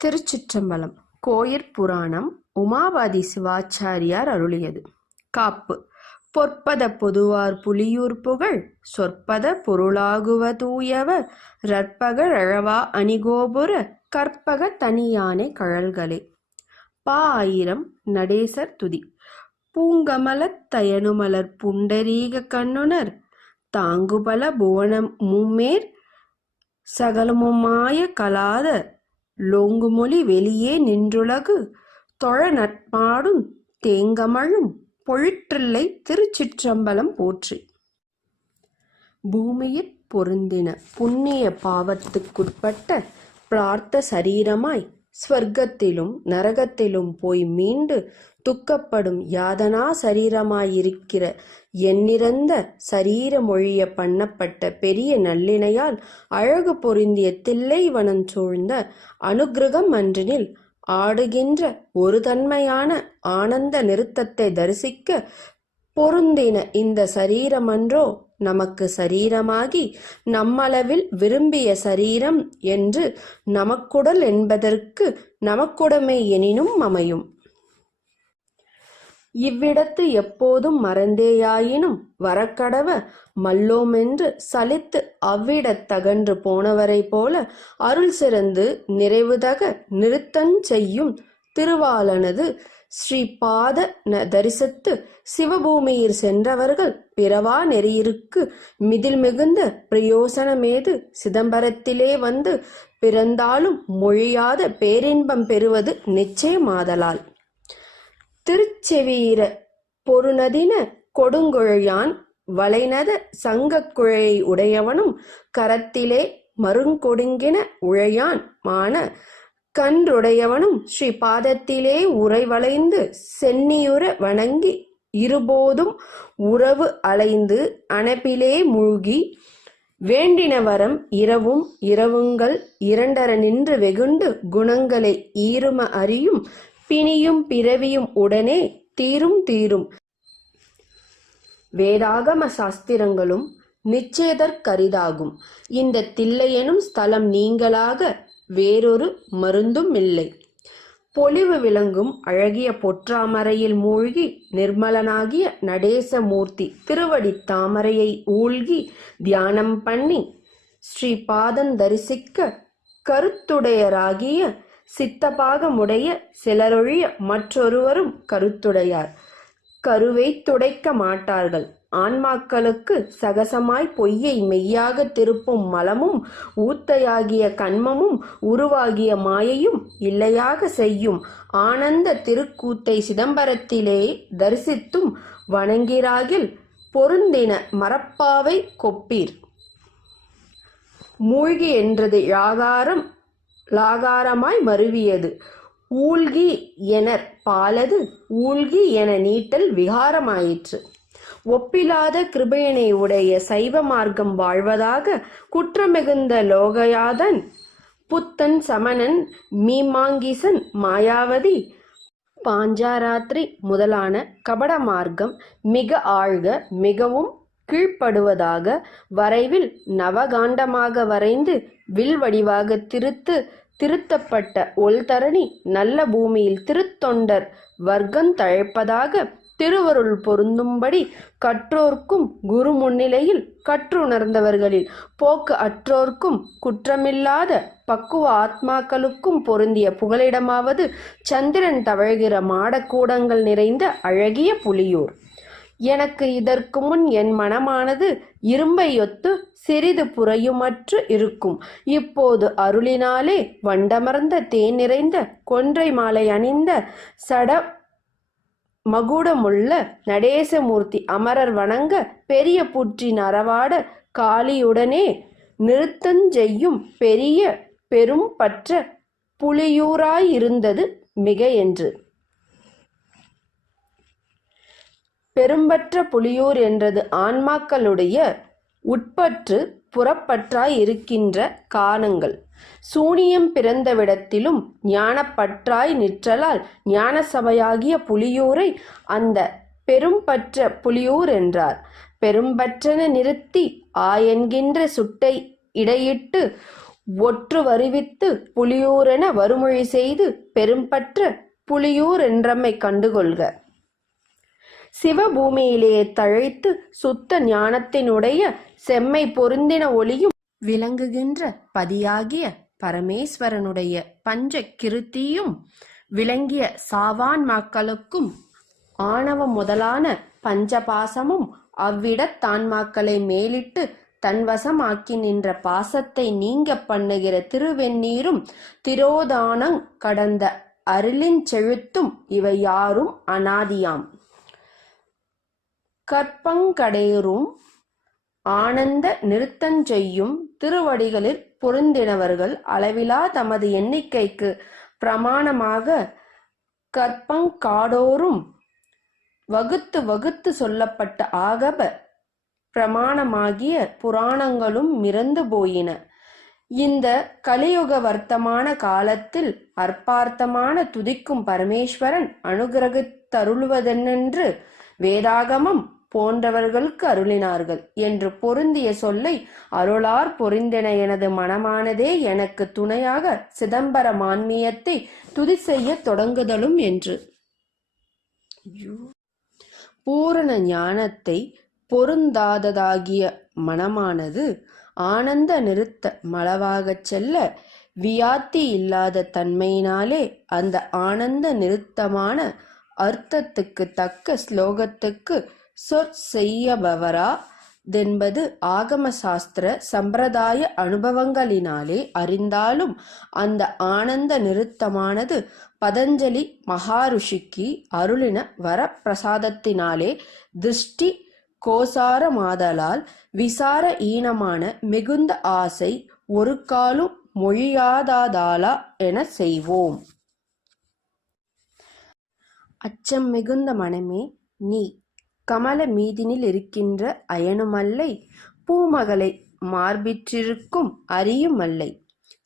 திருச்சிற்றம்பலம். கோயிற் உமாபதி சிவாச்சாரியார் அருளியது. காப்பு. பொற்பத பொதுவார் புலியூர் புகழ் சொற்பத பொருளாகுவ தூயவர் ரற்பகழ் அழவா அணிகோபுர கற்பக தனியானை கழல்களே. பா. நடேசர் துதி. பூங்கமலத் தயனுமலர் புண்டரீக கண்ணுணர் தாங்குபல புவனம் மும்மேற் சகலமுமாய கலாத லோங்குமொழி வெளியே நின்றுலகு தொழ நட்பாடும் தேங்கமழும் பொழிற்றில்லை திருச்சிற்றம்பலம் போற்றி. பூமியிற் பொருந்தின புண்ணிய பாவத்துக்குட்பட்ட பிரார்த்த சரீரமாய் ஸ்வர்க்கத்திலும் நரகத்திலும் போய் மீண்டு துக்கப்படும் யாதனா சரீரமாயிருக்கிற எண்ணிறந்த சரீர மொழிய பண்ணப்பட்ட பெரிய நல்லினையால் அழகு பொருந்திய தில்லை வனம் சூழ்ந்த அனுக்கிரகம் அன்றினில் ஆடுகின்ற ஒரு தன்மையான ஆனந்த நிறுத்தத்தை தரிசிக்க பொருந்தின இந்த சரீரமன்றோ நமக்கு சரீரமாகி நம்மளவில் விரும்பிய சரீரம் என்று நமக்குடல் என்பதற்கு நமக்குடைமை எனினும் அமையும். இவ்விடத்து எப்போதும் மறந்தேயாயினும் வரக்கடவ மல்லோமென்று சலித்து அவ்விடத்தகன்று போனவரை போல அருள் சிறந்து நிறைவுதக நிறுத்தஞ் செய்யும் திருவாளனது ஸ்ரீபாத தரிசத்து சிவபூமியிற் சென்றவர்கள் பிறவா நெறியிருக்கு மிதில் மிகுந்த பிரயோசனமேது சிதம்பரத்திலே வந்து பிறந்தாலும் மொழியாத பேரின்பம் பெறுவது நிச்சயமாதலால். திருச்செவீர பொருநதின கொடுங்குழையான் வளைநத சங்கக் குழையை உடையவனும் கரத்திலே மருங்கொடுங்கின உழையான் மான கன்றுடையவனும் ஸ்ரீ பாதத்திலே உறைவளைந்து சென்னியுற வணங்கி இருபோதும் உறவு அலைந்து அனப்பிலே மூழ்கி வேண்டின வரம் இரவும் இரவுங்கள் இரண்டர நின்று வெகுண்டு குணங்களை ஈரும அறியும் பிணியும் பிறவியும் உடனே தீரும் வேதாகம சாஸ்திரங்களும் நிச்சயதற்கரிதாகும். இந்த தில்லையெனும் ஸ்தலம் நீங்களாக வேறொரு மருந்தும் இல்லை. பொலிவு விளங்கும் அழகிய பொற்றாமரையில் மூழ்கி நிர்மலனாகிய நடேசமூர்த்தி திருவடி தாமரையை ஊழ்கி தியானம் பண்ணி ஸ்ரீபாதம் தரிசிக்க கருத்துடையராகிய சித்தபாகமுடைய சிலரொழிய மற்றொருவரும் கருத்துடையார். கருவை துடைக்க மாட்டார்கள். ஆன்மாக்களுக்கு சகசமாய் பொய்யை மெய்யாக திருப்பும் மலமும் ஊத்தையாகிய கண்மமும் உருவாகிய மாயையும் இல்லையாக செய்யும் ஆனந்த திருக்கூத்தை சிதம்பரத்திலே தரிசித்தும் வணங்கிராகில் பொருந்தின மரப்பாவை கொப்பீர். மூழ்கி என்றது லாகாரமாய் மருவியது. ஊழ்கி எனற் பாலது ஊழ்கி என நீட்டல் விகாரமாயிற்று. ஒப்பிலாத கிருபையினை உடைய சைவ மார்க்கம் வாழ்வதாக குற்றமிகுந்த லோகயாதன் புத்தன் சமணன் மீமாங்கீசன் மாயாவதி பாஞ்சாராத்திரி முதலான கபட மார்க்கம் மிக ஆழ்க மிகவும் கீழ்ப்படுவதாக வரைவில் நவகாண்டமாக வரைந்து வில் வடிவாக திருத்தப்பட்ட ஒல்தரணி நல்ல பூமியில் திருத்தொண்டர் வர்க்கம் தழைப்பதாக திருவருள் பொருந்தும்படி கற்றோர்க்கும் குரு முன்னிலையில் கற்றுணர்ந்தவர்களில் போக்கு அற்றோர்க்கும் குற்றமில்லாத பக்குவ ஆத்மாக்களுக்கும் பொருந்திய புகலிடமாவது சந்திரன் தவழ்கிற மாடக்கூடங்கள் நிறைந்த அழகிய புலியூர். எனக்கு இதற்கு முன் என் மனமானது இரும்பையொத்து சிறிது புறையுமற்று இருக்கும். இப்போது அருளினாலே வண்டமர்ந்த தேன் நிறைந்த கொன்றை மாலை அணிந்த சட மகுடமுள்ள நடேசமூர்த்தி அமரர் வணங்க பெரிய புற்றின் அறவாட காளியுடனே நிறுத்தஞ்செய்யும் பெரிய பெரும் பற்ற புலியூராயிருந்தது மிக என்று. பெரும்பற்ற புலியூர் என்றது ஆன்மாக்களுடைய உட்பற்று புறப்பற்றாய் இருக்கின்ற காரணங்கள். சூனியம் பிறந்தவிடத்திலும் ஞானப்பற்றாய் நிற்றலால் ஞான சபையாகிய புலியூரை அந்த பெரும்பற்ற புலியூர் என்றார். பெரும்பற்றென நிறுத்தி என்கின்ற சுட்டை இடையிட்டு ஒற்று வருவித்து புலியூரென வருமொழி செய்து பெரும்பற்ற புலியூர் என்றம்மை கண்டுகொள்க. சிவபூமியிலே தழைத்து சுத்த ஞானத்தினுடைய செம்மை பொருந்தின ஒளியும் விளங்குகின்ற பதியாகிய பரமேஸ்வரனுடைய பஞ்ச கிருத்தியும் விளங்கிய சாவான்மாக்களுக்கும் ஆணவம் முதலான பஞ்சபாசமும் அவ்விடத்தான்மாக்களை மேலிட்டு தன்வசமாக்கி நின்ற பாசத்தை நீங்க பண்ணுகிற திருவெண்ணீரும் திரோதானங் கடந்த அருளின் செழுத்தும் இவை யாரும் அநாதியாம். கற்பங்கடையரும் ஆனந்த நிறுத்தஞ்செய்யும் திருவடிகளில் பொருந்தினவர்கள் அளவிலா தமது எண்ணிக்கைக்கு பிரமாணமாக கற்பங்காடோறும் வகுத்து வகுத்து சொல்லப்பட்ட ஆகம பிரமாணமாகிய புராணங்களும் மிரந்து போயின. இந்த கலியுக வர்த்தமான காலத்தில் அர்ப்பார்த்தமான துதிக்கும் பரமேஸ்வரன் அனுகிரகித்தருளுவதென்னென்று வேதாகமம் போன்றவர்களுக்கு அருளினார்கள் என்று பொருந்திய சொல்லை அருளார் பொருந்தின எனது மனமானதே எனக்கு துணையாக சிதம்பர மான்மியத்தை துதி செய்ய தொடங்குதலும் என்று. பூரண ஞானத்தை பொருந்தாததாகிய மனமானது ஆனந்த நிறுத்த மளவாகச் செல்ல வியாத்தி இல்லாத தன்மையினாலே அந்த ஆனந்த நிறுத்தமான அர்த்தத்துக்கு தக்க ஸ்லோகத்துக்கு சொற்செய்யபவரா தென்பது ஆகம சாஸ்திர சம்பிரதாய அனுபவங்களினாலே அறிந்தாலும் அந்த ஆனந்த நிறுத்தமானது பதஞ்சலி மகாருஷிக்கு அருளின வரப்பிரசாதத்தினாலே திருஷ்டி கோசாரமாதலால் விசார ஈனமான மிகுந்த ஆசை ஒரு காலும் மொழியாதாதாலா என செய்வோம். அச்சம் மிகுந்த மனமே, நீ கமல மீதினில் இருக்கின்ற அயனுமல்லை, பூமகளை மார்பிற்றிருக்கும் அறியுமல்லை.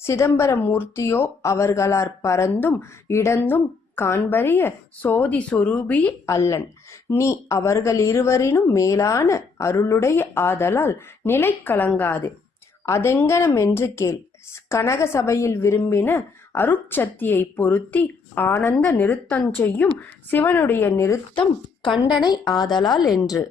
சிதம்பர மூர்த்தியோ அவர்களார் பரந்தும் இடந்தும் காண்பறிய சோதி சொரூபி அல்லன். நீ அவர்கள் இருவரினும் மேலான அருளுடைய ஆதலால் நிலை கலங்காது. அதெங்கனமென்று கேள். கனக சபையில் விரும்பின அருட்சத்தியை பொருத்தி ஆனந்த நிறுத்தஞ்செய்யும் சிவனுடைய நிறுத்தம் கண்டனை ஆதலால் என்று.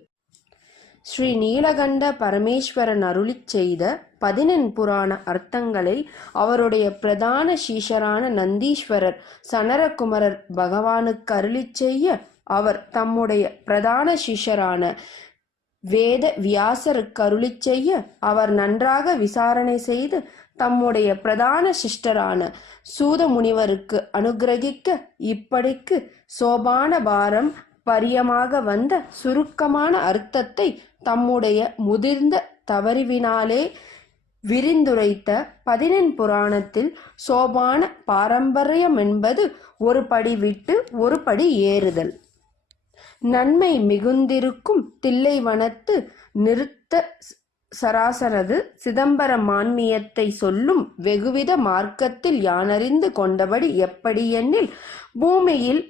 ஸ்ரீ நீலகண்ட பரமேஸ்வரன் அருளிச் செய்த 14 புராண அர்த்தங்களை அவருடைய பிரதான சீஷரான நந்தீஸ்வரர் சனரகுமரர் பகவானுக்கு அருளிச் செய்ய அவர் தம்முடைய பிரதான சிஷ்யரான வேத வியாசருக்கு அருளிச் செய்ய அவர் நன்றாக விசாரணை செய்து தம்முடைய பிரதான சிஷ்டரான சூத முனிவருக்கு அனுகிரகிக்க இப்படிக்கு சோபான பாரம் பரியமாக வந்த சுருக்கமான அர்த்தத்தை தம்முடைய முதிர்ந்த தவறிவினாலே விரிந்துரைத்த 14 புராணத்தில் சோபான பாரம்பரியம் என்பது ஒரு படி விட்டு ஒரு படி ஏறுதல். நன்மை மிகுந்திருக்கும் தில்லைவனத்து நிறுத்த சராசரது சிதம்பர மான்மியத்தை சொல்லும் வெகுவித மார்க்கத்தில் யானறிந்து கொண்டபடி எப்படி எண்ணில், பூமியில்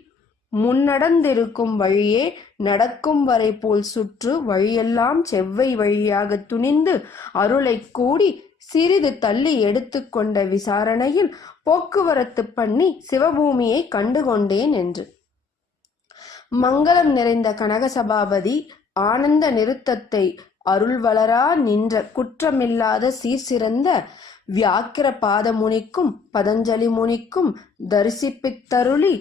முன்னடந்திருக்கும் வழியே நடக்கும் வரை போல் சுற்று வழியெல்லாம் செவ்வை வழியாக துணிந்து அருளை கூடி சிறிது தள்ளி எடுத்துக்கொண்ட விசாரணையில் போக்குவரத்து பண்ணி சிவபூமியை கண்டுகொண்டேன் என்று. மங்களம் நிறைந்த கனகசபாபதி ஆனந்த நிறுத்தத்தை அருள்வளரா நின்ற குற்றமில்லாத சீர்சிறந்த வியாக்கிர பாத முனிக்கும் பதஞ்சலி முனிக்கும் தரிசிப்பித்தருளி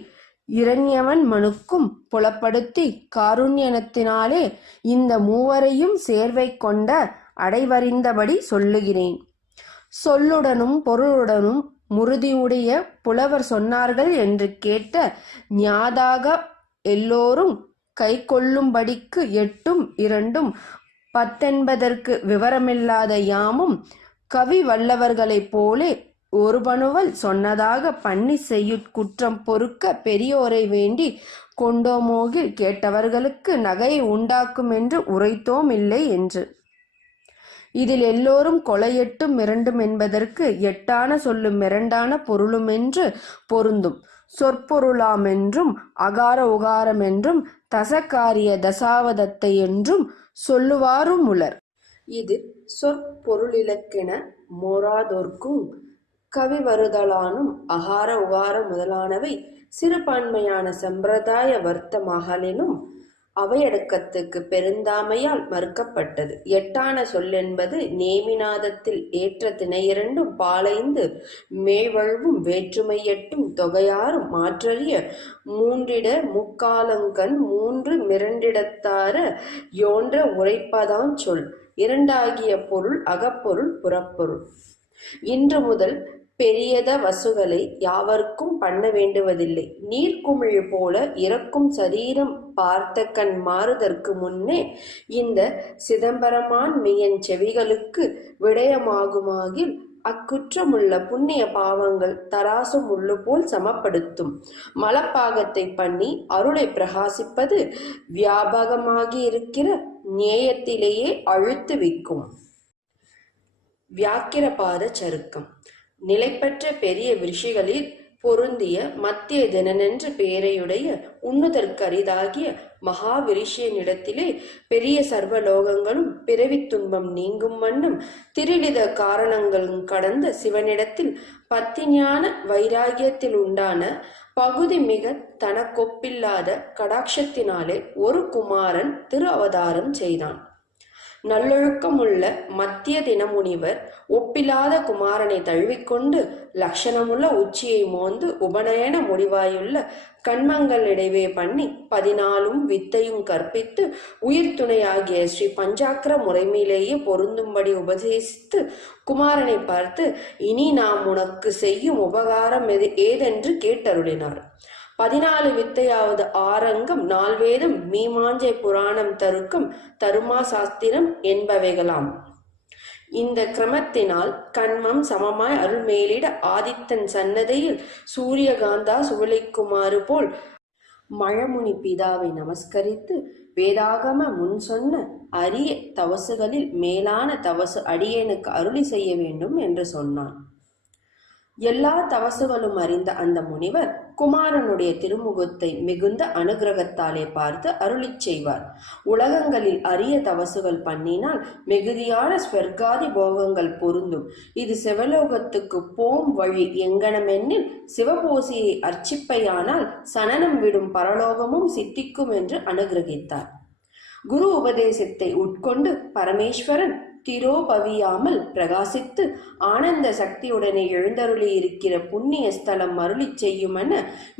இரண்யவன் மனுக்கும் புலப்படுத்தி காருண்யத்தினாலே இந்த மூவரையும் சேர்வை கொண்ட அடைவறிந்தபடி சொல்லுகிறேன். சொல்லுடனும் பொருளுடனும் முருதியுடைய புலவர் சொன்னார்கள் என்று கேட்ட ஞாதாக எல்லோரும் கை கொள்ளும்படிக்கு 8ம் 2ம் 10 என்பதற்கு விவரமில்லாத யாமும் கவி வல்லவர்களைப் போலே ஒரு பணுவல் சொன்னதாக பண்ணி செய்யுட்குற்றம் பொறுக்க பெரியோரை வேண்டி கொண்டோமோகில் கேட்டவர்களுக்கு நகையை உண்டாக்கும் என்று உரைத்தோம் இல்லை என்று. இதில் எல்லோரும் கொலை 8ம் 2ம் என்பதற்கு 8ஆன சொல்லும் 2ஆன பொருளுமென்று பொருந்தும். சொற்பொருளாமென்றும் அகார உகாரமென்றும் தசகாரிய தசாவதத்தை என்றும் சொல்லுவாரும் உளர். இது சொற்பொருளிலக்கென மோராதோர்க்கும் கவி வருதலானும் அகார உகார முதலானவை சிறுபான்மையான சம்பிரதாய வர்த்தமாகலினும் அவையடக்கத்துக்கு பெருந்தாமையால் மறுக்கப்பட்டது. எட்டான சொல்லென்பது நேமிநாதத்தில் ஏற்ற திணையிரண்டும் பாலைந்து மேவழ்வும் வேற்றுமை எட்டும் தொகையாறும் மாற்றறிய மூன்றிட முக்காலங்கண் மூன்று மிரண்டிடத்தார யோன்ற உரைப்பதாஞ் சொல் இரண்டாகிய பொருள் அகப்பொருள் புறப்பொருள். இன்று முதல் பெரியத வசுகளை யாவர்க்கும் பண்ண வேண்டுவதில்லை. நீர்க்குமிழ் போல இறக்கும் சரீரம் பார்த்த கண் மாறுதற்கு முன்னே இந்த சிதம்பரமான் மெய்யன் செவிகளுக்கு விடயமாகுமாகில் அக்குற்றமுள்ள புண்ணிய பாவங்கள் தராசு முள்ளு போல் சமப்படுத்தும். மலப்பாகத்தை பண்ணி அருளை பிரகாசிப்பது வியாபகமாகியிருக்கிற நேயத்திலேயே அழுத்து விக்கும். வியாக்கிரபாத சருக்கம். நிலைப்பற்ற பெரிய விருஷிகளில் பொருந்திய மத்திய தினனென்று பெயரையுடைய உண்ணுதற்கரிதாகிய மகாவிருஷியனிடத்திலே பெரிய சர்வலோகங்களும் பிறவித் துன்பம் நீங்கும் வண்ணம் திரிலித காரணங்களும் கடந்த சிவனிடத்தில் பத்திஞான வைராகியத்தில் உண்டான பகுதி மிக தனக்கொப்பில்லாத கடாட்சத்தினாலே ஒரு குமாரன் திரு அவதாரம் செய்தான். நல்லொழுக்கமுள்ள மத்திய தினமுனிவர் ஒப்பில்லாத குமாரனை தழுவிக்கொண்டு லட்சணமுள்ள உச்சியை மோந்து உபநயன முடிவாயுள்ள கண்மங்கள் இடைவே பண்ணி 14 வித்தையும் கற்பித்து உயிர் துணையாகிய ஸ்ரீ பஞ்சாக்கர முறைமையிலேயே பொருந்தும்படி உபதேசித்து குமாரனை பார்த்து, இனி நாம் உனக்கு செய்யும் உபகாரம் ஏதென்று கேட்டருளினார். 14 வித்தையாவது ஆரங்கம், நால்வேதம், மீமாஞ்சை, புராணம், தருக்கம், தருமா சாஸ்திரம் என்பவைகளாம். இந்த கிரமத்தினால் கண்மம் சமமாய் அருள்மேலிட ஆதித்தன் சன்னதியில் சூரியகாந்தா சுவலிக்குமாறு போல் மழமுனி பிதாவை நமஸ்கரித்து வேதாகம முன் சொன்ன அரிய தவசுகளில் மேலான தவசு அடியேனுக்கு அருளி செய்ய வேண்டும் என்று சொன்னான். எல்லா தவசுகளும் அறிந்த அந்த முனிவர் குமாரனுடைய திருமுகத்தை மிகுந்த அனுகிரகத்தாலே பார்த்து அருளிச் செய்வார். உலகங்களில் அரிய தவசுகள் பண்ணினால் மிகுதியான ஸ்வர்காதி போகங்கள் பொருந்தும். இது சிவலோகத்துக்கு போம் வழி எங்கனமென்னில் சிவபோசியை அர்ச்சிப்பையானால் சனனம் விடும் பரலோகமும் சித்திக்கும் என்று அனுகிரகித்தார். குரு உபதேசத்தை உட்கொண்டு பரமேஸ்வரன் திரோபவியாமல் பிரகாசித்து ஆனந்த சக்தியுடனே எழுந்தருளி இருக்கிற புண்ணிய ஸ்தலம் அருளி செய்யுமென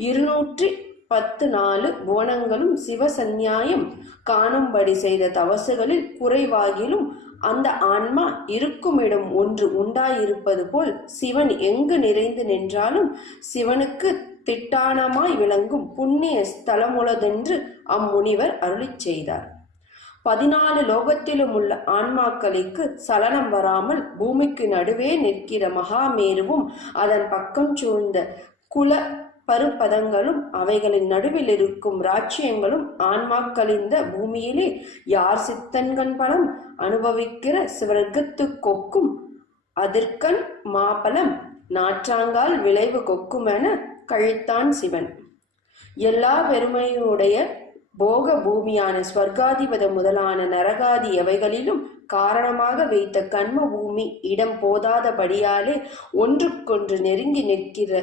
214 புவனங்களும் சிவசந்நியாயம் காணும்படி செய்த தவசுகளில் குறைவாகிலும் அந்த ஆன்மா இருக்குமிடம் ஒன்று உண்டாயிருப்பது போல் சிவன் எங்கு நிறைந்து நின்றாலும் சிவனுக்கு திட்டானமாய் விளங்கும் புண்ணிய ஸ்தலமுளதென்று அம்முனிவர் அருளிச் செய்தார். 14 லோகத்திலும் உள்ள ஆன்மாக்களுக்கு சலனம் வராமல் பூமிக்கு நடுவே நிற்கிற மகாமேருவும் அதன் பக்கம் சூழ்ந்த குல பருப்பதங்களும் அவைகளின் நடுவில் இருக்கும் ராஜ்யங்களும் ஆன்மாக்களிந்த பூமியிலே யார் சித்தன்கண் பலம் அனுபவிக்கிற சிவர்க்கத்து கொக்கும் அதிர்கண் மாபலம் நாற்றாங்கால் விளைவு கொக்குமென கழித்தான் சிவன். எல்லா பெருமையுடைய போக பூமியான ஸ்வர்காதிபத முதலான நரகாதி எவைகளிலும் காரணமாக வைத்த கண்ம பூமி இடம் போதாதபடியாலே ஒன்றுக்கொன்று நெருங்கி நிற்கிற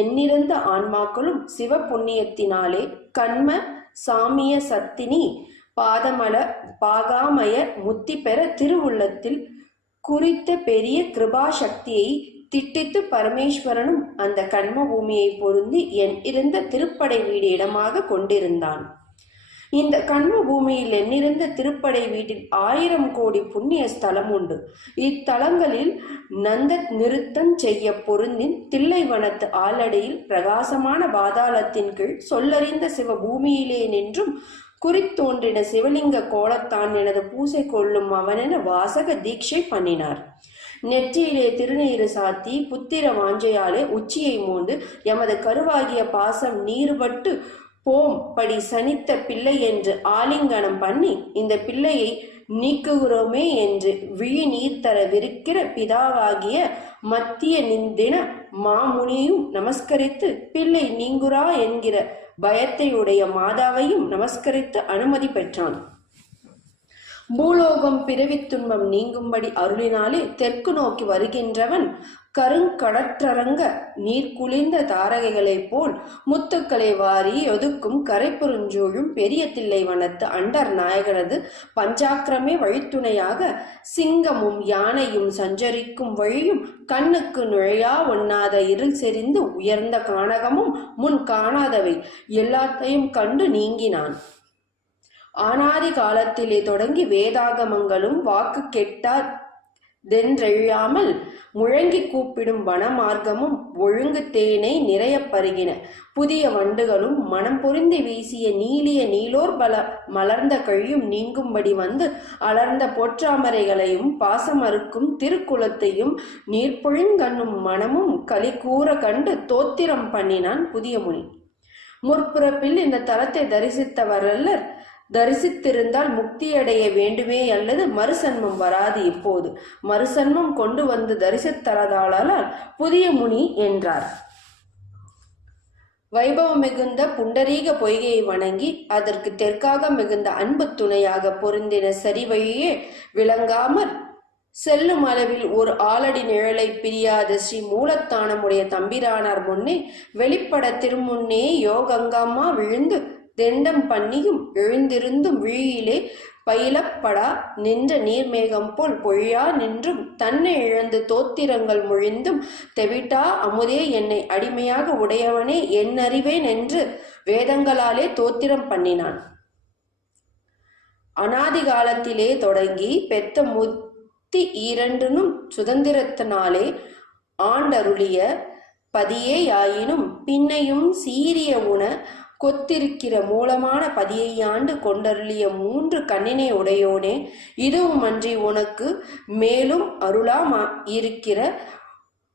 எண்ணிறந்த ஆன்மாக்களும் சிவ புண்ணியத்தினாலே கண்ம சாமிய சத்தினி பாதமல பாகாமய முத்தி பெற திருவுள்ளத்தில் குறித்த பெரிய கிருபா சக்தியை திட்டித்து பரமேஸ்வரனும் அந்த கண்ம பூமியை பொருந்தி எண்ணிருந்த திருப்படை வீடு இடமாக கொண்டிருந்தான். இந்த கண்ம பூமியில் எண்ணிருந்த திருப்படை வீட்டில் 1000 கோடி புண்ணிய ஸ்தலம் உண்டு. இத்தலங்களில் நந்த நிறுத்தம் செய்ய பொருந்தின் தில்லைவனத்து ஆலடியில் பிரகாசமான பாதாளத்தின் கீழ் சொல்லறிந்த சிவ பூமியிலே நின்றும் குறித்தோன்றின சிவலிங்க கோலத்தான் எனது பூசை கொள்ளும் அவனென வாசக தீட்சை பண்ணினார். நெற்றியிலே திருநீறு சாத்தி புத்திர வாஞ்சையாலே உச்சியை மூண்டு எமது கருவாகிய பாசம் நீர்பட்டு போம் படி சனித்த பிள்ளை என்று ஆலிங்கனம் பண்ணி இந்த பிள்ளையை நீக்குகிறோமே என்று விழி நீர் தர விருக்கிற பிதாவாகிய மத்திய நிந்தின மாமுனியும் நமஸ்கரித்து பிள்ளை நீங்குரா என்கிற பயத்தையுடைய மாதாவையும் நமஸ்கரித்து அனுமதி பெற்றான். பூலோகம் பிறவித் துன்பம் நீங்கும்படி அருளினாலே தெற்கு நோக்கி வருகின்றவன் கருங்கடற்றரங்க நீர் குளிர்ந்த தாரகைகளைப் போல் முத்துக்களை வாரி ஒதுக்கும் கரைப்புறஞ்சூழும் பெரிய தில்லை வனத்து அண்டர் நாயகனது பஞ்சாக்கிரமே வழித்துணையாக சிங்கமும் யானையும் சஞ்சரிக்கும் வழியும் கண்ணுக்கு நுழையா ஒண்ணாத இருள் செறிந்து உயர்ந்த கானகமும் முன் காணாதவை எல்லாத்தையும் கண்டு நீங்கினான். ஆனாதி காலத்திலே தொடங்கி வேதாகமங்களும் வாக்கு கெட்டாதென்றெழியாமல் முழங்கி கூப்பிடும் வனமார்க்கமும் ஒழுங்கு தேனை நிறைய பருகின. புதிய வண்டுகளும் மனம் பொருந்தி வீசிய நீலிய நீலோர் மலர்ந்த கழியும் நீங்கும்படி வந்து அலர்ந்த பொற்றாமரைகளையும் பாசமறுக்கும் திருக்குளத்தையும் நீர்ப்பொழிங்கண்ணும் மனமும் களி கூற கண்டு தோத்திரம் பண்ணினான் புதிய முனி. முற்பிறப்பில் இந்த தலத்தை தரிசித்தவரல்லர் தரிசித்திருந்தால் முக்தியடைய வேண்டுமே அல்லது மறுசன்மம் வராது. இப்போது மறுசன்மம் கொண்டு வந்து தரிசித்தரதாளால் புதிய முனி என்றார். வைபவம் மிகுந்த புண்டரீக பொய்கையை வணங்கி அதற்கு தெற்காக மிகுந்த அன்பு துணையாக பொருந்தின சரிவழியே விளங்காமற் செல்லும் அளவில் ஒரு ஆலடி நிழலை பிரியாத ஸ்ரீ மூலத்தானமுடைய தம்பிரானார் முன்னே வெளிப்பட திருமுன்னே யோகங்கம்மா விழுந்து தெண்டம் பண்ணியும் எழுந்திருந்தும் விழியிலே பயிலப்படா நின்ற நீர்மேகம் போல் பொழியா நின்றும் தன்னை இழந்து தோத்திரங்கள் முழிந்தும் தெவிட்டா அமுதே என்னை அடிமையாக உடையவனே என் அறிவேன் என்று வேதங்களாலே தோத்திரம் பண்ணினான். அநாதி காலத்திலே தொடங்கி பெத்த முத்தி இரண்டுனும் சுதந்திரத்தினாலே ஆண்டருளிய பதியேயாயினும் பின்னையும் சீரிய உண கொத்திருக்கிற மூலமான பதியை ஆண்டு கொண்டருளிய மூன்று கண்ணினை உடையோனே, இதுவும் அன்றி உனக்கு மேலும் அருளாம் இருக்கிற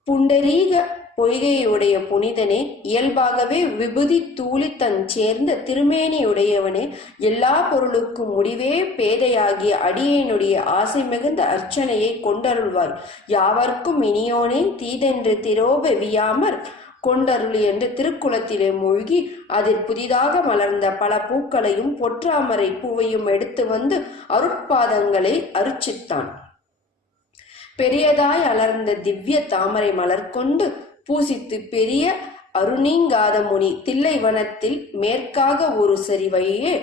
புண்டரீக பொய்கையுடைய புனிதனே, இயல்பாகவே விபூதி தூளி தன் சேர்ந்த திருமேனியுடையவனே, எல்லா பொருளுக்கும் முடிவே பேதையாகிய அடியேனுடைய ஆசை மிகுந்த அர்ச்சனையை கொண்டருள்வாய். யாவர்க்கும் இனியோனே, தீதென்று திரோபவியாமற் கொண்டருளி என்று திருக்குளத்திலே மூழ்கி அதில் புதிதாக மலர்ந்த பல பூக்களையும் பொற்றாமரை பூவையும் எடுத்து வந்து அருட்பாதங்களை அர்ச்சித்தான். பெரியதாய் அலர்ந்த திவ்ய தாமரை மலர் கொண்டு பூசித்து பெரிய அருணீங்காத முனி தில்லை வனத்தில் மேற்காக ஒரு சரி வழியே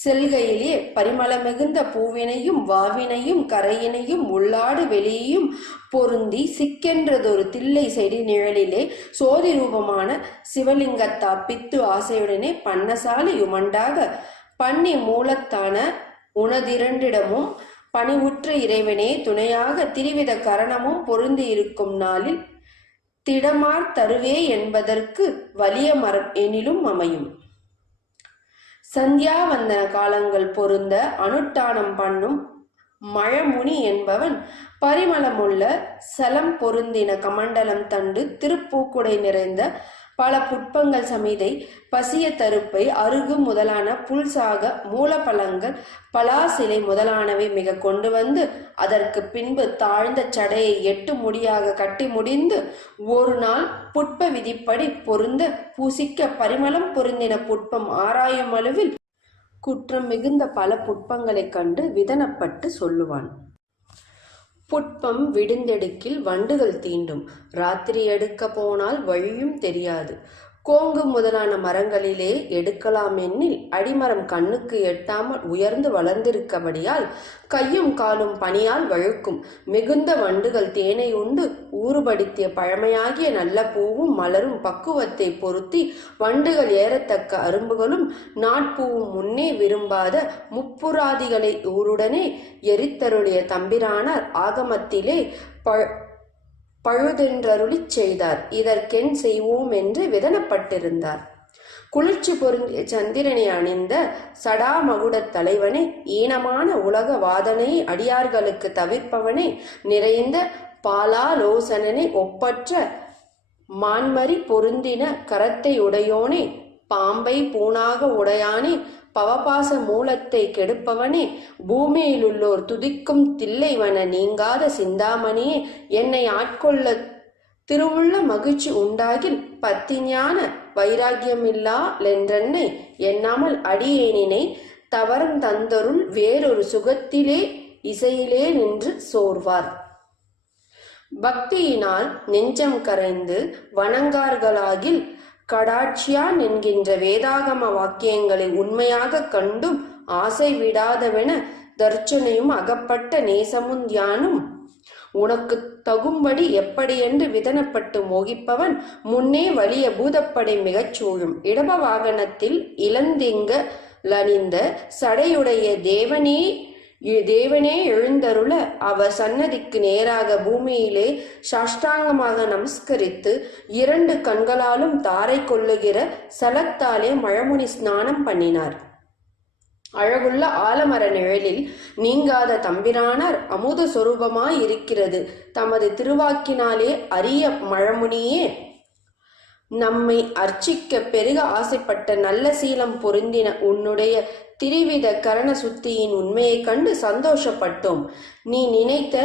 செல்கையிலே பரிமள மிகுந்த பூவினையும் வாவினையும் கரையினையும் உள்ளாடு வெளியையும் பொருந்தி சிக்கென்றதொரு தில்லை செடி நிழலிலே சோதி ரூபமான சிவலிங்கத்தா பித்து ஆசையுடனே பன்னசாலை உமண்டாக பண்ணி மூலத்தான உனதிரண்டிடமும் பணிவுற்ற இறைவனே துணையாக திரிவித கரணமும் பொருந்தி இருக்கும் நாளில் திடமார் தருவே என்பதற்கு வலிய மரம் எனிலும் அமையும். சந்தியாவந்தன காலங்கள் பொருந்த அனுட்டானம் பண்ணும் மழமுனி என்பவன் பரிமளமுள்ள சலம் பொருந்தின கமண்டலம் தண்டு திருப்பூக்குடை நிறைந்த பல புட்பங்கள் சமிதை பசிய தருப்பை அருகு முதலான புல்சாக மூலப்பழங்கள் பலாசிலை முதலானவை மிக கொண்டு வந்து அதற்கு பின்பு தாழ்ந்த சடையை 8 முடியாக கட்டி முடிந்து ஒரு நாள் புட்ப விதிப்படி பொருந்த பூசிக்க பரிமளம் பொருந்தின புட்பம் ஆராயும் அளவில் குற்றம் மிகுந்த பல புட்பங்களைக் கண்டு விதனப்பட்டு சொல்லுவான். புட்பம் விடுந்தெடுக்கில் வண்டுகள் தீண்டும், ராத்திரி எடுக்க போனால் வழியும் தெரியாது. கோங்கு முதலான மரங்களிலே எடுக்கலாம் எண்ணில் அடிமரம் கண்ணுக்கு எட்டாமல் உயர்ந்து வளர்ந்திருக்கபடியால் கையும் காலும் பனியால் வழுக்கும். மிகுந்த வண்டுகள் தேனை உண்டு ஊறுபடுத்திய பழமையாகிய நல்ல பூவும் மலரும் பக்குவத்தை பொருத்தி வண்டுகள் ஏறத்தக்க அரும்புகளும் நாட்பூவும் முன்னே விரும்பாத முப்புராதிகளை ஊருடனே எரித்தருளிய தம்பிரானார் ஆகமத்திலே பழுதென்றருளிச் செய்தார். இதற்கென் செய்வோம் என்று விதனப்பட்டிருந்தார். குளிர்ச்சி பொருந்திய சந்திரனை அணிந்த சடாமகுடத் தலைவனே, ஈனமான உலக வாதனை அடியார்களுக்கு தவிர்ப்பவனே, நிறைந்த பாலாலோசனனை ஒப்பற்ற மான்மரி பொருந்தின கரத்தை உடையோனே, பாம்பை பூணாக உடையானே, பவபாச மூலத்தை கெடுப்பவனே, பூமியிலுள்ளோர் துதிக்கும் தில்லைவன நீங்காத சிந்தாமணியே, என்னை ஆட்கொள்ள திருவுள்ள மகிழ்ச்சி உண்டாகில் பத்திஞான வைராக்கியமில்லா லென்றென்னை எண்ணாமல் அடியேனினை தவறம் தந்தருள் வேறொரு சுகத்திலே இசையிலே நின்று சோர்வார். பக்தியினால் நெஞ்சம் கரைந்து வணங்கார்களாகில் கடாட்சியான் என்கின்ற வேதாகம வாக்கியங்களை உண்மையாக கண்டும் ஆசை விடாதவென தர்ச்சனையும் அகப்பட்ட நேசமும் தியானும் உனக்கு தகும்படி எப்படியென்று விதனப்பட்டு மோகிப்பவன் முன்னே வலிய பூதப்படை மிகச் சூழும் இடப வாகனத்தில் இளந்திங்க லணிந்த சடையுடைய தேவனே எழுந்தருள அவர் சன்னதிக்கு நேராக பூமியிலே சாஷ்டாங்கமாக நமஸ்கரித்து 2 கண்களாலும் தாரை கொள்ளுகிற சலத்தாலே மழமுனி ஸ்நானம் பண்ணினார். அழகுள்ள ஆலமர நிழலில் நீங்காத தம்பிரானார் அமுத சொரூபமாயிருக்கிறது தமது திருவாக்கினாலே அரிய மழமுனியே. நம்மை அர்ச்சிக்க பெருக ஆசைப்பட்ட நல்ல சீலம் பொருந்தின உன்னுடைய திரிவித கரண சுத்தியின் உண்மையை கண்டு சந்தோஷப்பட்டோம். நீ நினைத்த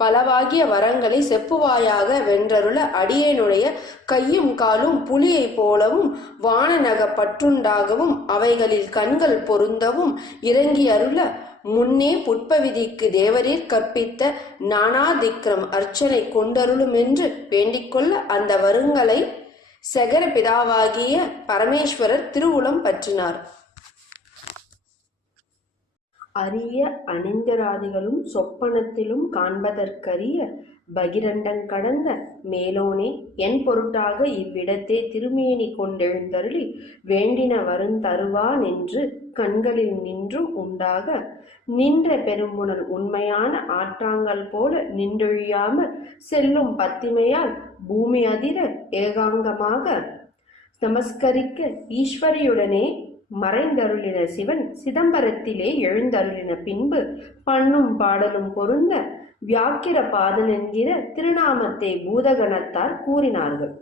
பலவாகிய வரங்களை செப்புவாயாக வென்றருள அடியேனுடைய கையும் காலும் புலியை போலவும் வானநக பற்றுண்டாகவும் அவைகளில் கண்கள் பொருந்தவும் இறங்கி அருள முன்னே புட்பவிதிக்கு தேவரீர் கற்பித்த நானாதிக்ரம் அர்ச்சனை கொண்டருளும் என்று வேண்டிக்கொள்ள அந்த வருங்களை சகர பிதாவாகிய பரமேஸ்வரர் திருவுளம் பற்றினார். அரிய அணிந்தராதிகளும் சொப்பனத்திலும் காண்பதற்கரிய பகிரண்டம் கடந்த மேலோனே என் பொருட்டாக இவ்விடத்தே திருமேனி கொண்டெழுந்தருளி வேண்டின வருந்தருவான் என்று கண்களில் நின்றும் உண்டாக நின்ற பெரும்புணல் உண்மையான ஆற்றாங்கல் போல நின்றொழியாமல் செல்லும் பத்திமையால் பூமி அதிர ஏகாங்கமாக நமஸ்கரிக்க ஈஸ்வரியுடனே மறைந்தருளின சிவன் சிதம்பரத்திலே எழுந்தருளின பின்பு பண்ணும் பாடலும் பொருந்த வியாக்கிர பாதன் என்கிற திருநாமத்தை பூதகணத்தார் கூறினார்கள்.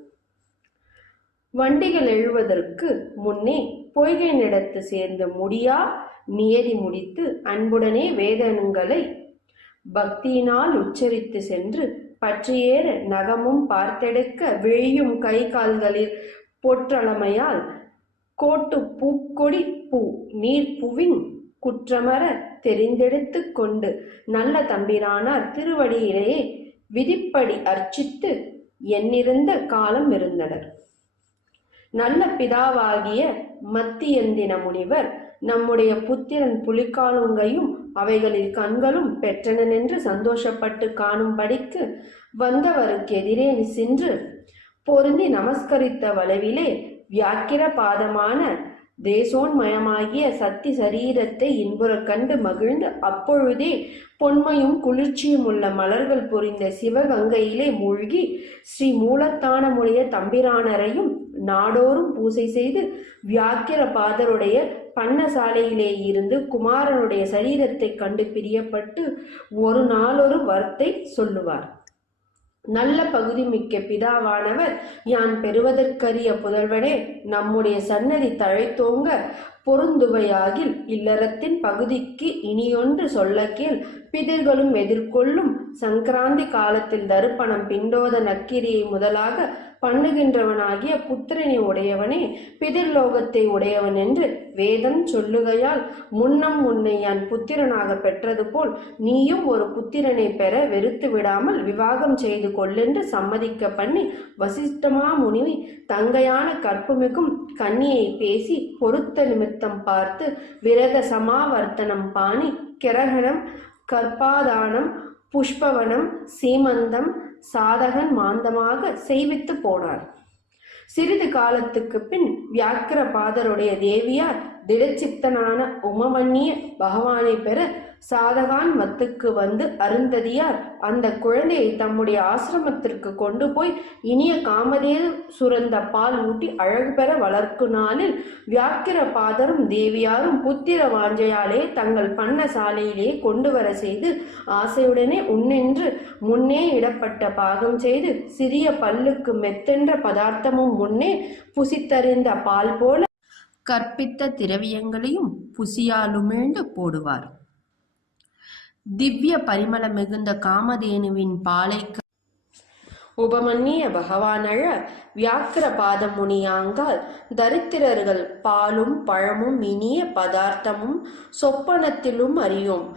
வண்டிகள் எழுவதற்கு முன்னே பொய்கையினிடத்து சேர்ந்து முடியா நியதி முடித்து அன்புடனே வேதனங்களை பக்தியினால் உச்சரித்து சென்று பற்றியேற நகமும் பார்த்தெடுக்க விழியும் கை கால்களில் பொற்றளமையால் கோட்டு பூக்கொடி பூ நீர் புவின் குற்றமர தெரிந்தெடுத்து கொண்டு நல்ல தம்பிரானார் திருவடியிலேயே விதிப்படி அர்ச்சித்து எண்ணிருந்த காலம் இருந்தனர். நல்ல பிதாவாகிய மத்தியந்தின முனிவர் நம்முடைய புத்திரன் புலிக்காலுங்கையும் அவைகளில் கண்களும் பெற்றனென்று சந்தோஷப்பட்டு காணும்படிக்கு வந்தவருக்கு எதிரே சென்று பொருந்தி நமஸ்கரித்த வளவிலே வியாக்கிர பாதமான தேசோன்மயமாகிய சக்தி சரீரத்தை இன்புற கண்டு மகிழ்ந்து அப்பொழுதே பொன்மையும் குளிர்ச்சியும் உள்ள மலர்கள் பொறிந்த சிவகங்கையிலே மூழ்கி ஸ்ரீ மூலத்தானமுடைய தம்பிரானரையும் நாடோறும் பூசை செய்து வியாக்கிர பாதருடைய பண்ணசாலையிலே இருந்து குமாரனுடைய சரீரத்தை கண்டு பிரியப்பட்டு ஒரு நாளொரு வார்த்தை சொல்லுவார். நல்ல பகுதி மிக்க பிதாவானவர் யான் பெறுவதற்கரிய புதல்வனே நம்முடைய சன்னதி தழைத்தோங்க பொருந்துவையாகில் இல்லறத்தின் பகுதிக்கு இனியொன்று சொல்ல கேள். பிதர்களும் எதிர்கொள்ளும் சங்கராந்தி காலத்தில் தருப்பணம் பிண்டோத நக்கிரியை முதலாக பண்ணுகின்றவனாகிய புத்திரனை உடையவனே பிதிர்லோகத்தை உடையவன் என்று வேதம் சொல்லுகையால் முன்னம் உன்னை யான் புத்திரனாக பெற்றது போல் நீயும் ஒரு புத்திரனை பெற வெறுத்து விடாமல் விவாகம் செய்து கொள்ளென்று சம்மதிக்க பண்ணி வசிஷ்டமா முனிவி தங்கையான கற்புமிகும் கன்னியை பேசி பொருத்த நிமித்தம் பார்த்து விரத சமாவர்த்தனம் பாணி கிரகணம் கற்பாதானம் புஷ்பவனம் சீமந்தம் சாதகன் மாந்தமாக செய்வித்து போனார். சிறிது காலத்துக்கு பின் வியாக்கிர பாதருடைய தேவியார் திடச்சித்தனான உமவன்னிய பகவானை பெற சாதகான் மத்துக்கு வந்து அருந்ததியார் அந்த குழந்தையை தம்முடைய ஆசிரமத்திற்கு கொண்டு போய் இனிய காமதேவ சுரந்த பால் ஊட்டி அழகு பெற வளர்க்கும் நாளில் வியாக்கிர பாதரும் தேவியாரும் புத்திர வாஞ்சையாலே தங்கள் பண்ண சாலையிலே கொண்டு வர செய்து ஆசையுடனே உண்ணென்று முன்னே இடப்பட்ட பாகம் செய்து சிறிய பல்லுக்கு மெத்தென்ற பதார்த்தமும் முன்னே புசித்தறிந்த பால் போல கற்பித்த திரவியங்களையும் புசியாலுமிழ்ந்து போடுவார். திவ்ய பரிமள மிகுந்த காமதேனுவின் பாலை உபமன்னிய பகவானழ வியாக்கிர பாதம் முனியாங்கால் தரித்திரர்கள் பாலும் பழமும் இனிய பதார்த்தமும் சொப்பனத்திலும் அறியோம்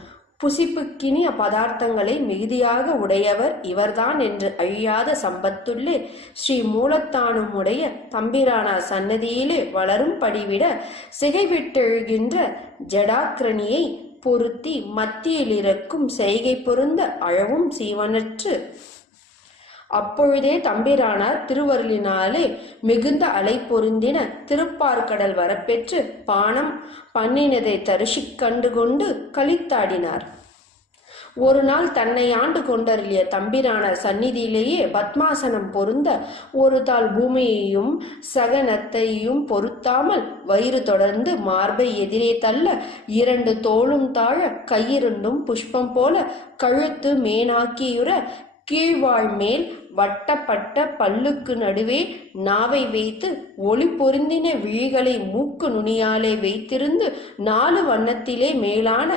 புசிப்புக்கினிய பதார்த்தங்களை மிகுதியாக உடையவர் இவர்தான் என்று அழியாத சம்பத்துள்ளே ஸ்ரீ மூலத்தானுமுடைய தம்பிரானார் சன்னதியிலே வளரும் படிவிட சிகைவிட்டெழுகின்ற ஜடாக்கிரணியை பொருத்தி மத்தியில் இறக்கும் செய்கை பொருந்த அழவும் சீவனற்று. அப்பொழுதே தம்பிரானார் திருவருளினாலே மிகுந்த அலை பொருந்தின திருப்பார்கடல் வரப்பெற்று பானம் பண்ணினதை தரிசிக் கண்டு கொண்டு களித்தாடினார். ஒரு நாள் தன்னை ஆண்டு கொண்டருளிய தம்பிரானார் சந்நிதியிலேயே பத்மாசனம் பொருந்த ஒரு தாள் பூமியையும் சகனத்தையும் பொருத்தாமல் வயிறு தொடர்ந்து மார்பை எதிரே தள்ள 2 தோளும் தாழ கையிரண்டும் புஷ்பம் போல கழுத்து மேனாக்கியுற கீழ்வாழ் மேல் வட்டப்பட்ட பல்லுக்கு நடுவே நாவை வைத்து ஒளி பொருந்தின விழிகளை மூக்கு நுனியாலே வைத்திருந்து 4 வண்ணத்திலே மேலான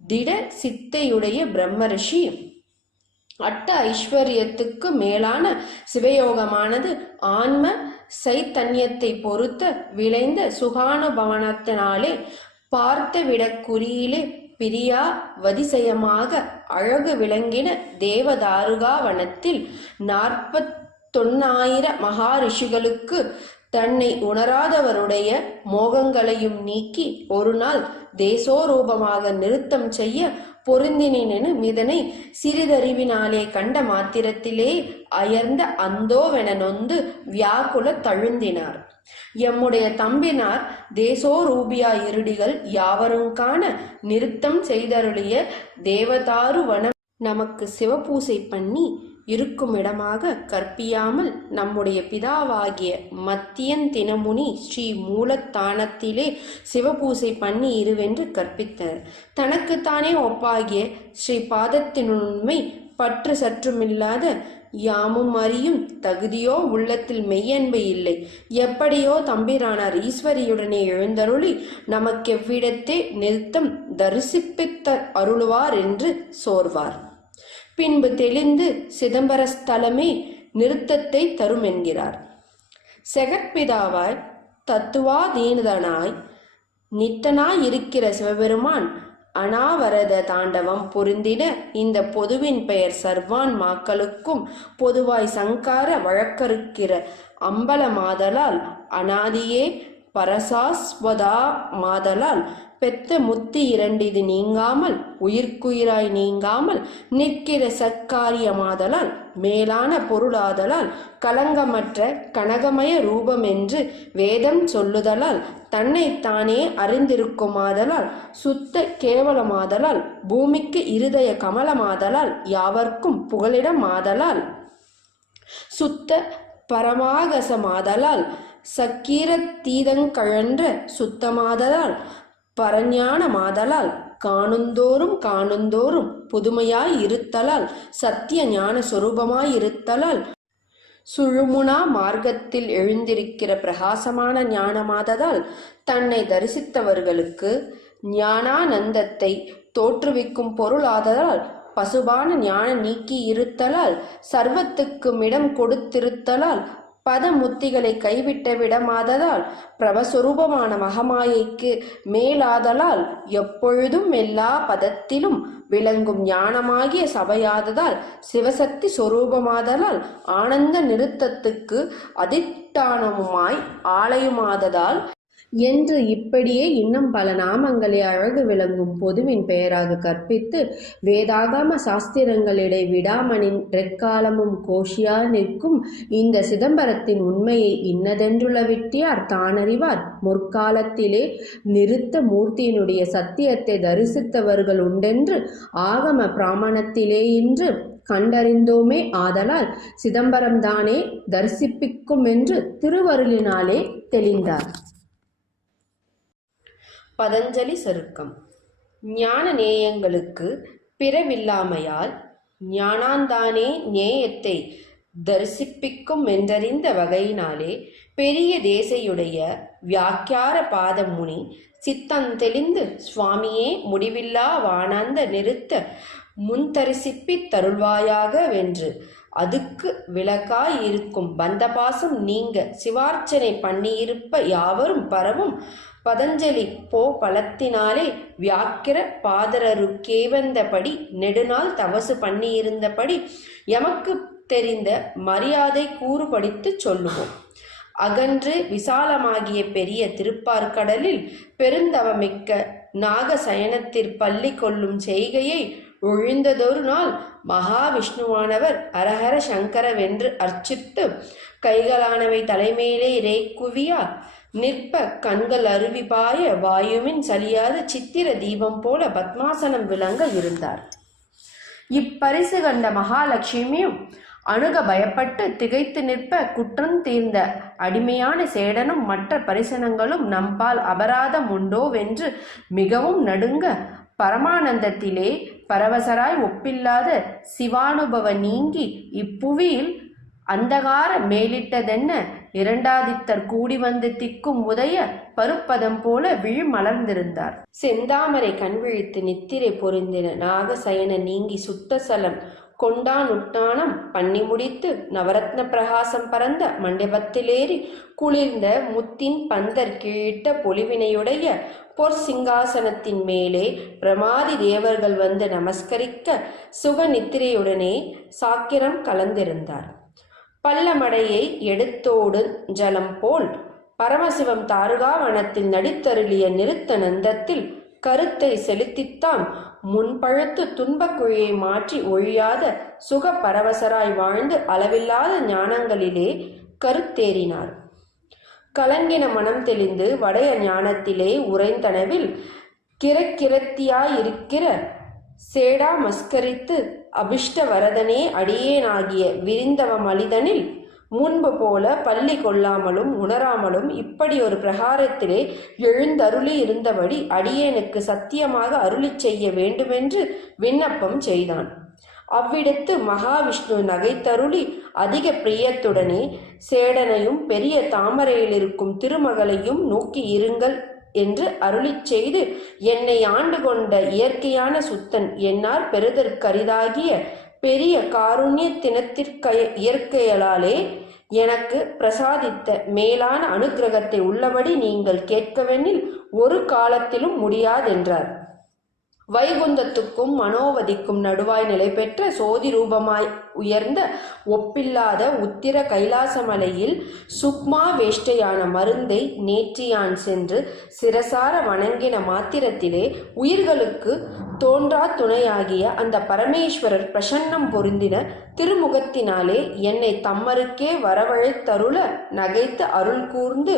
திட சித்தையுடைய பிரம்மரிஷி அட்ட ஐஸ்வர்யத்துக்கு மேலான சிவயோகமானது ஆன்ம சைத்தன்யத்தை பொறுத்த விளைந்த சுகானுபவனத்தினாலே பார்த்த விடக்குறியிலே பிரியா வதிசயமாக அழகு விளங்கின தேவதாருகாவனத்தில் 49,000 மகாரிஷிகளுக்கு தன்னை உணராதவருடைய மோகங்களையும் நீக்கி ஒரு நாள் தேசோரூபமாக நிறுத்தம் செய்ய பொருந்தினேனெனு இதனை சிறிதறிவினாலே கண்ட மாத்திரத்திலே அயர்ந்த அந்தோவென நொந்து வியாக்குல தழுந்தினார். எம்முடைய தம்பினார் தேசோரூபியா இருடிகள் யாவரும் காண நிறுத்தம் செய்தருளிய தேவதாரு வனம் நமக்கு சிவபூசை பண்ணி இருக்கும் இடமாக கற்பியாமல் நம்முடைய பிதாவாகிய மத்தியந்தினமுனி ஸ்ரீ மூலத்தானத்திலே சிவபூசை பண்ணி இருவென்று கற்பித்தனர். தனக்குத்தானே ஒப்பாகிய ஸ்ரீ பாதத்தினுண்மை பற்று சற்றுமில்லாத யாமும் அறியும் தகுதியோ உள்ளத்தில் மெய்யன்பை இல்லை. எப்படியோ தம்பிரானார் ஈஸ்வரியுடனே எழுந்தருளி நமக்கெவ்விடத்தே நிறுத்தம் தரிசிப்பித்த அருளுவார் என்று சோர்வார். பின்பு தெளிந்து சிதம்பர ஸ்தலமே நிறுத்தத்தை தரும் என்கிறார். செகற்பிதாவாய் தத்துவாதீனதனாய் நித்தனாய் இருக்கிற சிவபெருமான் அனாவரத தாண்டவம் பொருந்தின இந்த பொதுவின் பெயர் சர்வான் மாக்களுக்கும் பொதுவாய் சங்கார வழக்கருக்கிற அம்பல மாதலால் அனாதியே பரசாஸ்வதா மாதலால் பெத்த முத்தி 2 இது நீங்காமல் உயிர்க்குயிராய் நீங்காமல் நிற்கிற சத்காரியமாதலால் மேலான பொருளாதலால் கலங்கமற்ற கனகமய ரூபம் என்று வேதம் சொல்லுதலால் தன்னைத்தானே அறிந்திருக்குமாதலால் சுத்த கேவலமாதலால் பூமிக்கு இருதய கமலமாதலால் யாவர்க்கும் புகலிடமாதலால் சுத்த பரமாகசமாதலால் சக்கீரத்தீதங்கழன்ற சுத்தமாதலால் பரஞான மாதலால் காணுந்தோறும் புதுமையாய் இருத்தலால் சத்திய ஞான சொரூபமாய் இருத்தலால் சுழுமுனா மார்க்கத்தில் எழுந்திருக்கிற பிரகாசமான ஞானமாததால் தன்னை தரிசித்தவர்களுக்கு ஞானானந்தத்தை தோற்றுவிக்கும் பொருளாததால் பசுபான ஞான நீக்கி இருத்தலால் சர்வத்துக்கும் இடம் கொடுத்திருத்தலால் பதமுத்திகளை கைவிட்ட விடமாததால் பிரபஸ்வரூபமான மகமாயைக்கு மேலாதலால் எப்பொழுதும் எல்லா பதத்திலும் விளங்கும் ஞானமாகிய சபையாததால் சிவசக்தி சொரூபமாதலால் ஆனந்த நிறுத்தத்துக்கு அதிஷ்டானமுமாய் ஆலயமாததால் என்று இப்படியே இன்னும் பல நாமங்களை அழகு விளங்கும் பொதுவின் பெயராக கற்பித்து வேதாகம சாஸ்திரங்களிடை விடாமனின் ரெக்காலமும் கோஷியா நிற்கும் இந்த சிதம்பரத்தின் உண்மையை இன்னதென்றுள்ள விட்டியார் தானறிவார். முற்காலத்திலே நிறுத்த மூர்த்தியினுடைய சத்தியத்தை தரிசித்தவர்கள் உண்டென்று ஆகம பிராமணத்திலே இன்று கண்டறிந்தோமே. ஆதலால் சிதம்பரம்தானே தரிசிப்பிக்கும் என்று திருவருளினாலே தெளிந்தார். பதஞ்சலி சருக்கம். ஞான நேயங்களுக்கு பிறவில்லாமையால் ஞானாந்தானே நேயத்தை தரிசிப்பிக்கும் என்றறிந்த வகையினாலே பெரிய தேசையுடைய வியாக்கியார பாதம் முனி சித்தந்தெளிந்து சுவாமியே முடிவில்லா வானந்த நிறுத்த முன்தரிசிப்பித் தருள்வாயாக வென்று அதுக்கு விளக்காய் இருக்கும் பந்தபாசம் நீங்க சிவார்ச்சனை பண்ணியிருப்ப யாவரும் பரவும் பதஞ்சலி பலத்தினாலே வியாக்கிர பாதரருக்கேவந்தபடி நெடுநாள் தவசு பண்ணியிருந்தபடி எமக்கு தெரிந்த மரியாதை கூறுபடித்து சொல்லுவோம். அகன்று விசாலமாகிய பெரிய திருப்பார்கடலில் பெருந்தவமிக்க நாகசயனத்திற் பள்ளி கொள்ளும் செய்கையை ஒழிந்ததொரு நாள் மகாவிஷ்ணுவானவர் அரஹர சங்கரவென்று அர்ச்சித்து கைகளானவை தலைமேலே ரேக்குவியா நிற்ப கண்கள் அருவிபாய வாயுவின் சலியாத சித்திர தீபம் போல பத்மாசனம் விளங்க இருந்தார். இப்பரிசு கண்ட மகாலட்சுமியும் அணுக பயப்பட்டு திகைத்து நிற்ப குற்றம் தீர்ந்த அடிமையான சேடனும் மற்ற பரிசனங்களும் நம்பால் அபராதம் உண்டோவென்று மிகவும் நடுங்க பரமானந்தத்திலே பரவசராய் ஒப்பில்லாத சிவானுபவ நீங்கி இப்புவியில் அந்தகார மேலிட்டதென்ன இரண்டாதித்தர் கூடி வந்து திக்கும் உதய பருப்பதம் போல விழிமலர்ந்திருந்தார். செந்தாமரை கண்விழித்து நித்திரை பொருந்தின நாகசயன நீங்கி சுத்தசலம் கொண்டானுட்டானம் பண்ணி முடித்து நவரத்ன பிரகாசம் பரந்த மண்டபத்திலேறி குளிர்ந்த முத்தின் பந்தர் கீழிட்ட பொலிவினையுடைய பொற் சிங்காசனத்தின் மேலே பிரமாதி தேவர்கள் வந்து நமஸ்கரிக்க சுக நித்திரையுடனே சாக்கிரம் கலந்திருந்தார். பல்லமடையை எடுத்தோடு ஜலம் போல் பரமசிவம் தாருகாவனத்தில் நடித்தருளிய நிறுத்த நந்தத்தில் கருத்தை செலுத்தித்தான் முன்பழுத்து துன்பக்குழியை மாற்றி ஒழியாத சுக பரவசராய் வாழ்ந்து அளவில்லாத ஞானங்களிலே கருத்தேறினார். கலங்கின மனம் தெளிந்து வடைய ஞானத்திலே உறைந்தனவில் கிரக்கிரத்தியாயிருக்கிற சேடா மஸ்கரித்து அபிஷ்ட வரதனே அடியேனாகிய விரிந்தவ மலிதனில் முன்பு போல பள்ளி கொள்ளாமலும் உணராமலும் இப்படி ஒரு பிரகாரத்திலே எழுந்தருளி இருந்தபடி அடியேனுக்கு சத்தியமாக அருளி செய்ய வேண்டுமென்று விண்ணப்பம் செய்தான். அவ்விடத்து மகாவிஷ்ணு நகைத்தருளி அதிக பிரியத்துடனே சேடனையும் பெரிய தாமரையில் இருக்கும் திருமகளையும் நோக்கி இருங்கள் என்று அருளி செய்து என்னை ஆண்டு கொண்ட இயற்கையான சுத்தன் என்னார் பெறுதற்கரிதாகிய பெரிய இயற்கையலாலே எனக்கு பிரசாதித்த மேலான அனுக்கிரகத்தை உள்ளபடி நீங்கள் கேட்கவெனில் ஒரு காலத்திலும் முடியாதென்றார். வைகுந்தத்துக்கும் மனோவதிக்கும் நடுவாய் நிலை பெற்ற சோதி ரூபமாய் உயர்ந்த ஒப்பில்லாத உத்திர கைலாசமலையில் சுக்மா வேஷ்டையான மருந்தை நேற்றியான் சென்று சிரசார வணங்கின மாத்திரத்திலே உயிர்களுக்கு தோன்றா துணையாகிய அந்த பரமேஸ்வரர் பிரசன்னம் பொருந்தின திருமுகத்தினாலே என்னை தம்மருக்கே வரவழைத்தருள நகைத்து அருள் கூர்ந்து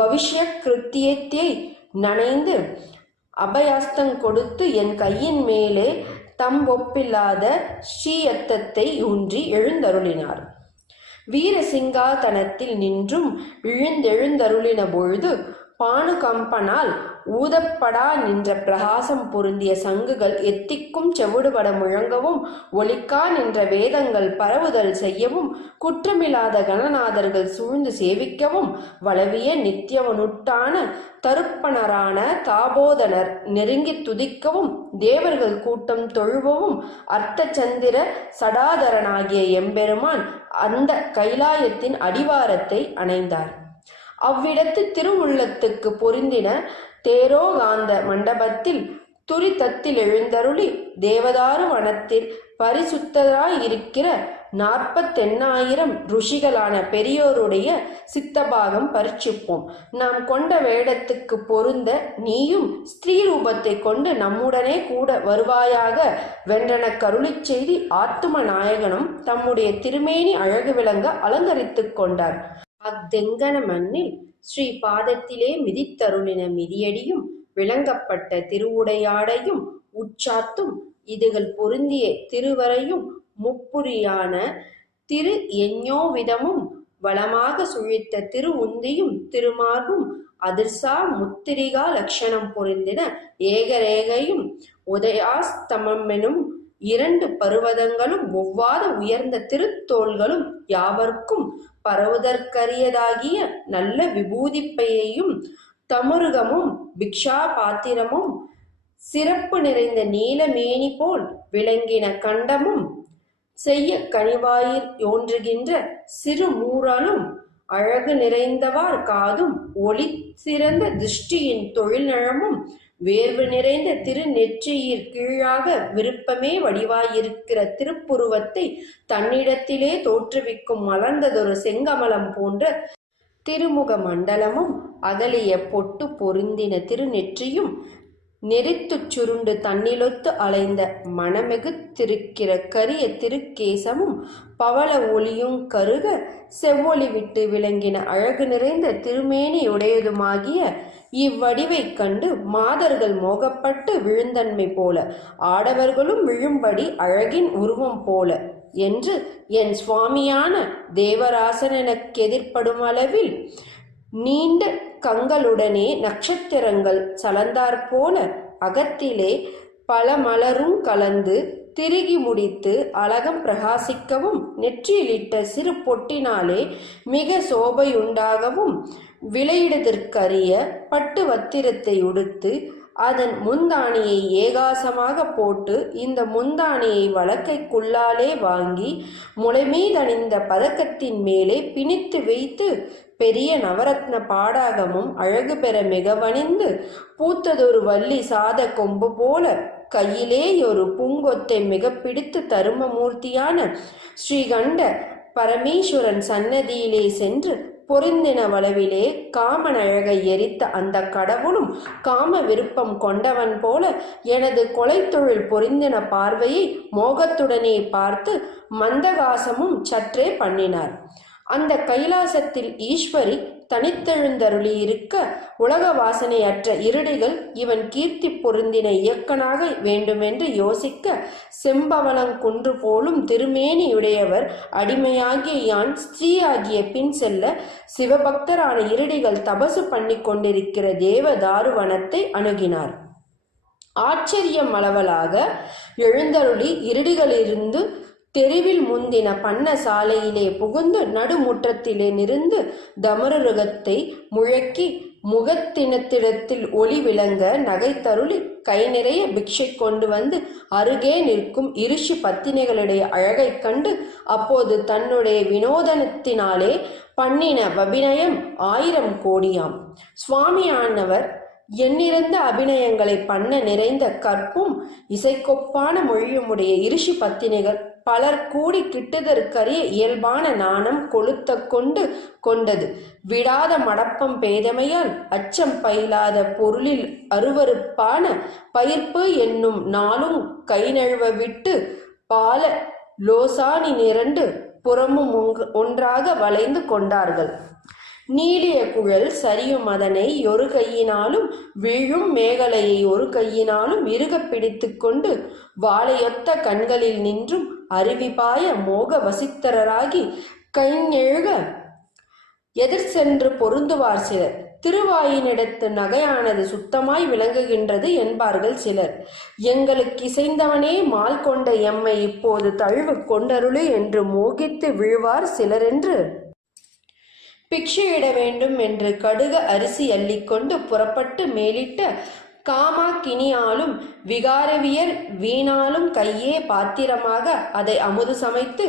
பவிஷ்ய கிருத்தியத்தை நனைந்து அபயாஸ்தங் கொடுத்து என் கையின் மேலே தம்பொப்பில்லாத ஸ்ரீயத்தத்தை ஊன்றி எழுந்தருளினார். வீரசிங்காதனத்தில் நின்றும் இழுந்தெழுந்தருளின பொழுது பானுகம்பனால் ஊதப்படா நின்ற பிரகாசம் பொருந்திய சங்குகள் எத்திக்கும் செவிடுபட முழங்கவும் ஒலிக்கா நின்ற வேதங்கள் பரவுதல் செய்யவும் குற்றமில்லாத கணநாதர்கள் சூழ்ந்து சேவிக்கவும் வளவிய நித்தியவனுட்டான தருப்பணரான தாபோதனர் நெருங்கி துதிக்கவும் தேவர்கள் கூட்டம் தொழுவவும் அர்த்த சந்திர சடாதரனாகிய எம்பெருமான் அந்த கைலாயத்தின் அடிவாரத்தை அணைந்தார். அவ்விடத்து திருவுள்ளத்துக்கு பொருந்தின தேரோகாந்த மண்டபத்தில் துரிதத்தில் எழுந்தருளி தேவதாரு வனத்தில் பரிசுத்தராயிருக்கிற 48,000 ருஷிகளான பெரியோருடைய சித்தபாகம் பரீட்சிப்போம். நாம் கொண்ட வேடத்துக்கு பொருந்த நீயும் ஸ்திரீ ரூபத்தை கொண்டு நம்முடனே கூட வருவாயாக வென்றன கருளிச் செய்தி ஆத்தும நாயகனும் தம்முடைய திருமேனி அழகு விளங்க அலங்கரித்து கொண்டார். அத்தெங்கன மண்ணில் ஸ்ரீ பாதத்திலே மிதித்தருளின மிதியடியும் விளங்கப்பட்ட திருவுடையாடையும் உச்சாத்தும் இதுகள் பொருந்திய திருவரையும் முப்புரியான திரு எஞ்ஞோவிதமும் வளமாக சுழித்த திரு உந்தியும் திருமார்பும் அதிர்சா முத்திரிகா லட்சணம் பொருந்தின ஏகரேகையும் உதயாஸ்தமெனும் 2 பருவதங்களும் ஒவ்வாத உயர்ந்த திருத்தோள்களும் யாவர்க்கும் பரவுதற்கரியதாகிய நல்ல விபூதிப்பையையும் தமுருகமும் பிக்ஷா பாத்திரமும் சிறப்பு நிறைந்த நீலமேனி போல் விளங்கின கண்டமும் செய்ய கனிவாயிர் யோன்றுகின்ற சிறு மூரலும் அழகு நிறைந்தவார் காதும் ஒளி சிறந்த திருஷ்டியின் தொழில் நழமும் வேர்வு நிறைந்த திருநெற்றியிற் கீழாக விருப்பமே வடிவாயிருக்கிற திருப்புருவத்தை தன்னிடத்திலே தோற்றுவிக்கும் மலர்ந்ததொரு செங்கமலம் போன்ற திருமுக மண்டலமும் அகலிய பொட்டு பொருந்தின திருநெற்றியும் நெறித்துச் சுருண்டு தன்னிலொத்து அலைந்த மணமெகுத்திருக்கிற கரிய திருக்கேசமும் பவள ஒளியும் கருக செவ்வொளி விட்டு விளங்கின அழகு நிறைந்த திருமேனியுடையதுமாகிய இவ்வடிவைக் கண்டு மாதர்கள் மோகப்பட்டு விழுந்தன்மை போல ஆடவர்களும் விழும்படி அழகின் உருவம் போல என்று என் சுவாமியான தேவராசனெனக்கெதிர்ப்படும் அளவில் நீண்ட கங்களுடனே நட்சத்திரங்கள் சலந்தாற்போல அகத்திலே பல மலரும் கலந்து திருகி முடித்து அழகம் பிரகாசிக்கவும் நெற்றியிலிட்ட சிறு பொட்டினாலே மிக சோபையுண்டாகவும் விலையிடுதற்கரிய பட்டு வத்திரத்தை உடுத்து அதன் முந்தானியை ஏகாசமாக போட்டு இந்த முந்தானியை வழக்கைக்குள்ளாலே வாங்கி முளைமீதணிந்த பதக்கத்தின் மேலே பிணித்து வைத்து பெரிய நவரத்ன பாடாகமும் அழகு பெற மிகவணிந்து பூத்ததொரு வள்ளி சாத கொம்பு போல கையிலே ஒரு பூங்கொத்தை மிக பிடித்து தருமமூர்த்தியான ஸ்ரீகண்ட பரமேஸ்வரன் சன்னதியிலே சென்று பொருந்தின வளவிலே காமன் அழகை எரித்த அந்த கடவுளும் காம விருப்பம் கொண்டவன் போல எனது கொலைத்தொழில் பொருந்தின பார்வையை மோகத்துடனே பார்த்து மந்தகாசமும் சற்றே பண்ணினார். அந்த கைலாசத்தில் ஈஸ்வரி தனித்தெழுந்தருளி இருக்க உலக வாசனையற்ற இருடிகள் இவன் கீர்த்தி பொருந்தின இயக்கனாக வேண்டுமென்று யோசிக்க செம்பவளங்குன்று போலும் திருமேனியுடையவர் அடிமையாகிய யான் ஸ்திரீயாகிய பின் செல்ல சிவபக்தரான இருடிகள் தபசு பண்ணி கொண்டிருக்கிற தேவ தாருவனத்தை அணுகினார். ஆச்சரியம் அளவலாக எழுந்தருளி இருடிகளிலிருந்து தெருவில் முந்தின பண்ண சாலையிலே புகுந்து நடுமுற்றத்திலே நிருந்து தமருகத்தை முழக்கி முகத்தினத்திடத்தில் ஒளி விளங்க நகைத்தருளி கை நிறைய பிக்ஷை கொண்டு வந்து அருகே நிற்கும் இருஷி பத்தினிகளுடைய அழகை கண்டு அப்போது தன்னுடைய வினோதனத்தினாலே பண்ணின அபிநயம் 1000 கோடியாம். சுவாமியானவர் எண்ணிறந்த அபிநயங்களை பண்ண நிறைந்த கற்பும் இசைக்கொப்பான மொழியுமுடைய இருஷி பத்தினிகள் பலர் கூடி கிட்டுதற்கரிய இயல்பான நாணம் கொளுத்த கொண்டது விடாத மடப்பம் பேதமையால் அச்சம் பயிலாத பொருளில் அருவருப்பான பயிர்ப்பு என்னும் நாளும் கை நழுவ விட்டு பால லோசானி நிரண்டு புறமும் ஒன்றாக வளைந்து கொண்டார்கள். நீளிய குழல் சரியும் அதனை ஒரு கையினாலும் விழும் மேகலையை ஒரு கையினாலும் இறுக பிடித்து கொண்டு வாழையொத்த கண்களில் நின்றும் அருவிபாய மோக வசித்தராகி கைஞெழுக எதிர் சென்று பொருந்துவார் சிலர். திருவாயினிடத்து நகையானது சுத்தமாய் விளங்குகின்றது என்பார்கள் சிலர். எங்களுக்கு இசைந்தவனே மால் கொண்ட எம்மை இப்போது தழுவு கொண்டருளு என்று மோகித்து விழுவார் சிலரென்று பிக்ஷையிட வேண்டும் என்று கடுக அரிசி அள்ளிக்கொண்டு புறப்பட்டு மேலிட்ட காமாக்கினியாலும் விகாரவியர் வீணாலும் கையே பாத்திரமாக அதை அமுது சமைத்து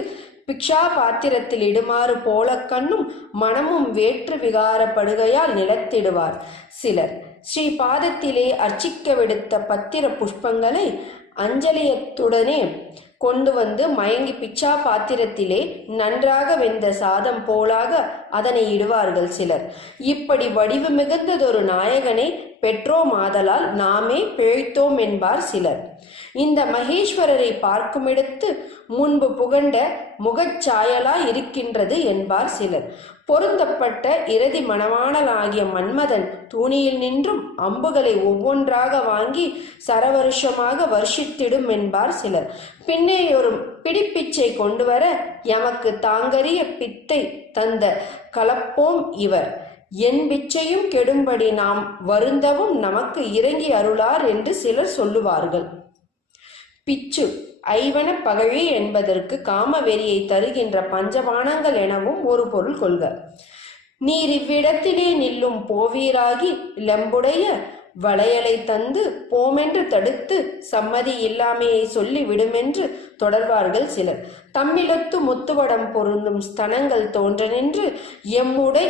பிக்ஷா பாத்திரத்தில் இடுமாறு போல கண்ணும் மனமும் வேற்று விகாரப்படுகையால் நிலத்திடுவார் சிலர். ஸ்ரீ பாதத்திலே அர்ச்சிக்க விடுத்த பத்திர புஷ்பங்களை அஞ்சலியத்துடனே கொண்டு வந்து மயங்கி பிச்சா பாத்திரத்திலே நன்றாக வெந்த சாதம் போலாக அதனை இடுவார்கள் சிலர். இப்படி வடிவு மிகுந்ததொரு நாயகனை பெற்றோமாதலால் நாமே பிழைத்தோம் என்பார் சிலர். இந்த மகேஸ்வரரை பார்க்குமிடத்து முன்பு புகண்ட முகச்சாயலாய் இருக்கின்றது என்பார் சிலர். பொருந்தப்பட்ட இரதி மணவாளனாகிய மன்மதன் தூணியில் நின்றும் அம்புகளை ஒவ்வொன்றாக வாங்கி சரவருஷமாக வருஷித்திடும் என்பார் சிலர். பின்னே ஒரு பிடிப்பிச்சை கொண்டு வர எமக்கு தாங்கரிய பித்தை தந்த கலப்போம் இவர். என் பிச்சையும் கெடும்படி நாம் வருந்தவும் நமக்கு இறங்கி அருளார் என்று சிலர் சொல்லுவார்கள். பிச்சு ஐவன பகழி என்பதற்கு காமவெறியை தருகின்ற பஞ்சபானங்கள் எனவும் ஒரு பொருள் கொள்க. நீர் இவ்விடத்திலே நில்லும் போவீராகி லெம்புடைய வளையலை தந்து போமென்று தடுத்து சம்மதி இல்லாமையை சொல்லி விடுமென்று தொடர்வார்கள் சிலர். தம்மிடத்து முத்துவடம் பொருந்தும் ஸ்தனங்கள் தோன்ற நின்று எம்முடை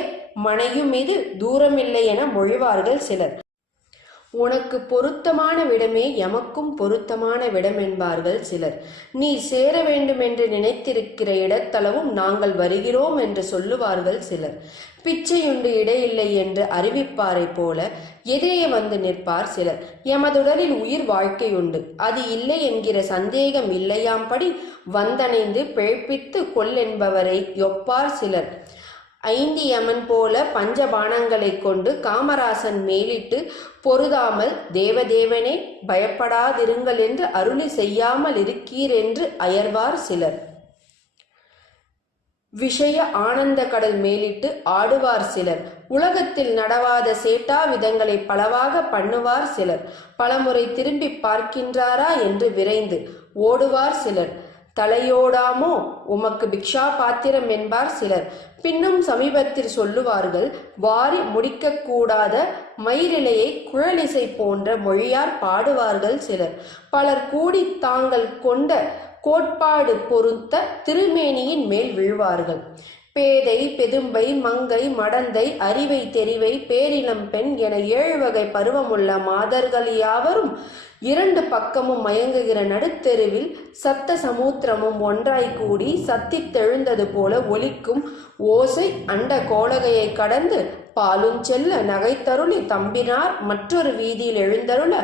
மனையுமிது தூரமில்லை என மொழிவார்கள் சிலர். உனக்கு பொருத்தமான விடமே எமக்கும் பொருத்தமான விடம் என்பார்கள் சிலர். நீ சேர வேண்டுமென்று நினைத்திருக்கிற இடத்தளவும் நாங்கள் வருகிறோம் என்று சொல்லுவார்கள் சிலர். பிச்சையுண்டு இடையில்லை என்று அறிவிப்பாரை போல எதிரே வந்து நிற்பார் சிலர். எமதுடலில் உயிர் வாழ்க்கையுண்டு, அது இல்லை என்கிற சந்தேகம் இல்லையாம்படி வந்தணைந்து பிழைப்பித்து கொல்லென்பவரை ஒப்பார் சிலர். ஐந்தியமன் போல பஞ்சபானங்களை கொண்டு காமராசன் மேலிட்டு பொருதாமல் தேவதேவனே பயப்படாதிருங்கள் என்று அருளி செய்யாமல் இருக்கீர் என்று அயர்வார் சிலர். விஷய ஆனந்த கடல் மேலிட்டு ஆடுவார் சிலர். உலகத்தில் நடவாத சேட்டா விதங்களை பலவாக பண்ணுவார் சிலர். பலமுறை திரும்பி பார்க்கின்றாரா என்று விரைந்து ஓடுவார் சிலர். தலையோடாமோ உமக்கு பிக்ஷா பாத்திரம் என்பார் சிலர். பின்னும் சமீபத்தில் சொல்லுவார்கள், வாரி முடிக்கக்கூடாத மயிரிழையை குழலிசை போன்ற மொழியார் பாடுவார்கள் சிலர். பலர் கூடி தாங்கள் கொண்ட கோட்பாடு பொருத்த திருமேனியின் மேல் விழுவார்கள். பேதை பெதும்பை மங்கை மடந்தை அறிவை தெரிவை பேரினம் பெண் என 7 வகை பருவமுள்ள மாதர்கள் யாவரும் 2 பக்கமும் மயங்குகிற நடுத்தெருவில் சத்த சமுத்திரமும் ஒன்றாய் கூடி சத்தித்தெழுந்தது போல ஒலிக்கும் ஓசை அண்ட கோலகையை கடந்து பாலும் செல்ல நகைத்தருளி தம்பினார் மற்றொரு வீதியில் எழுந்தருள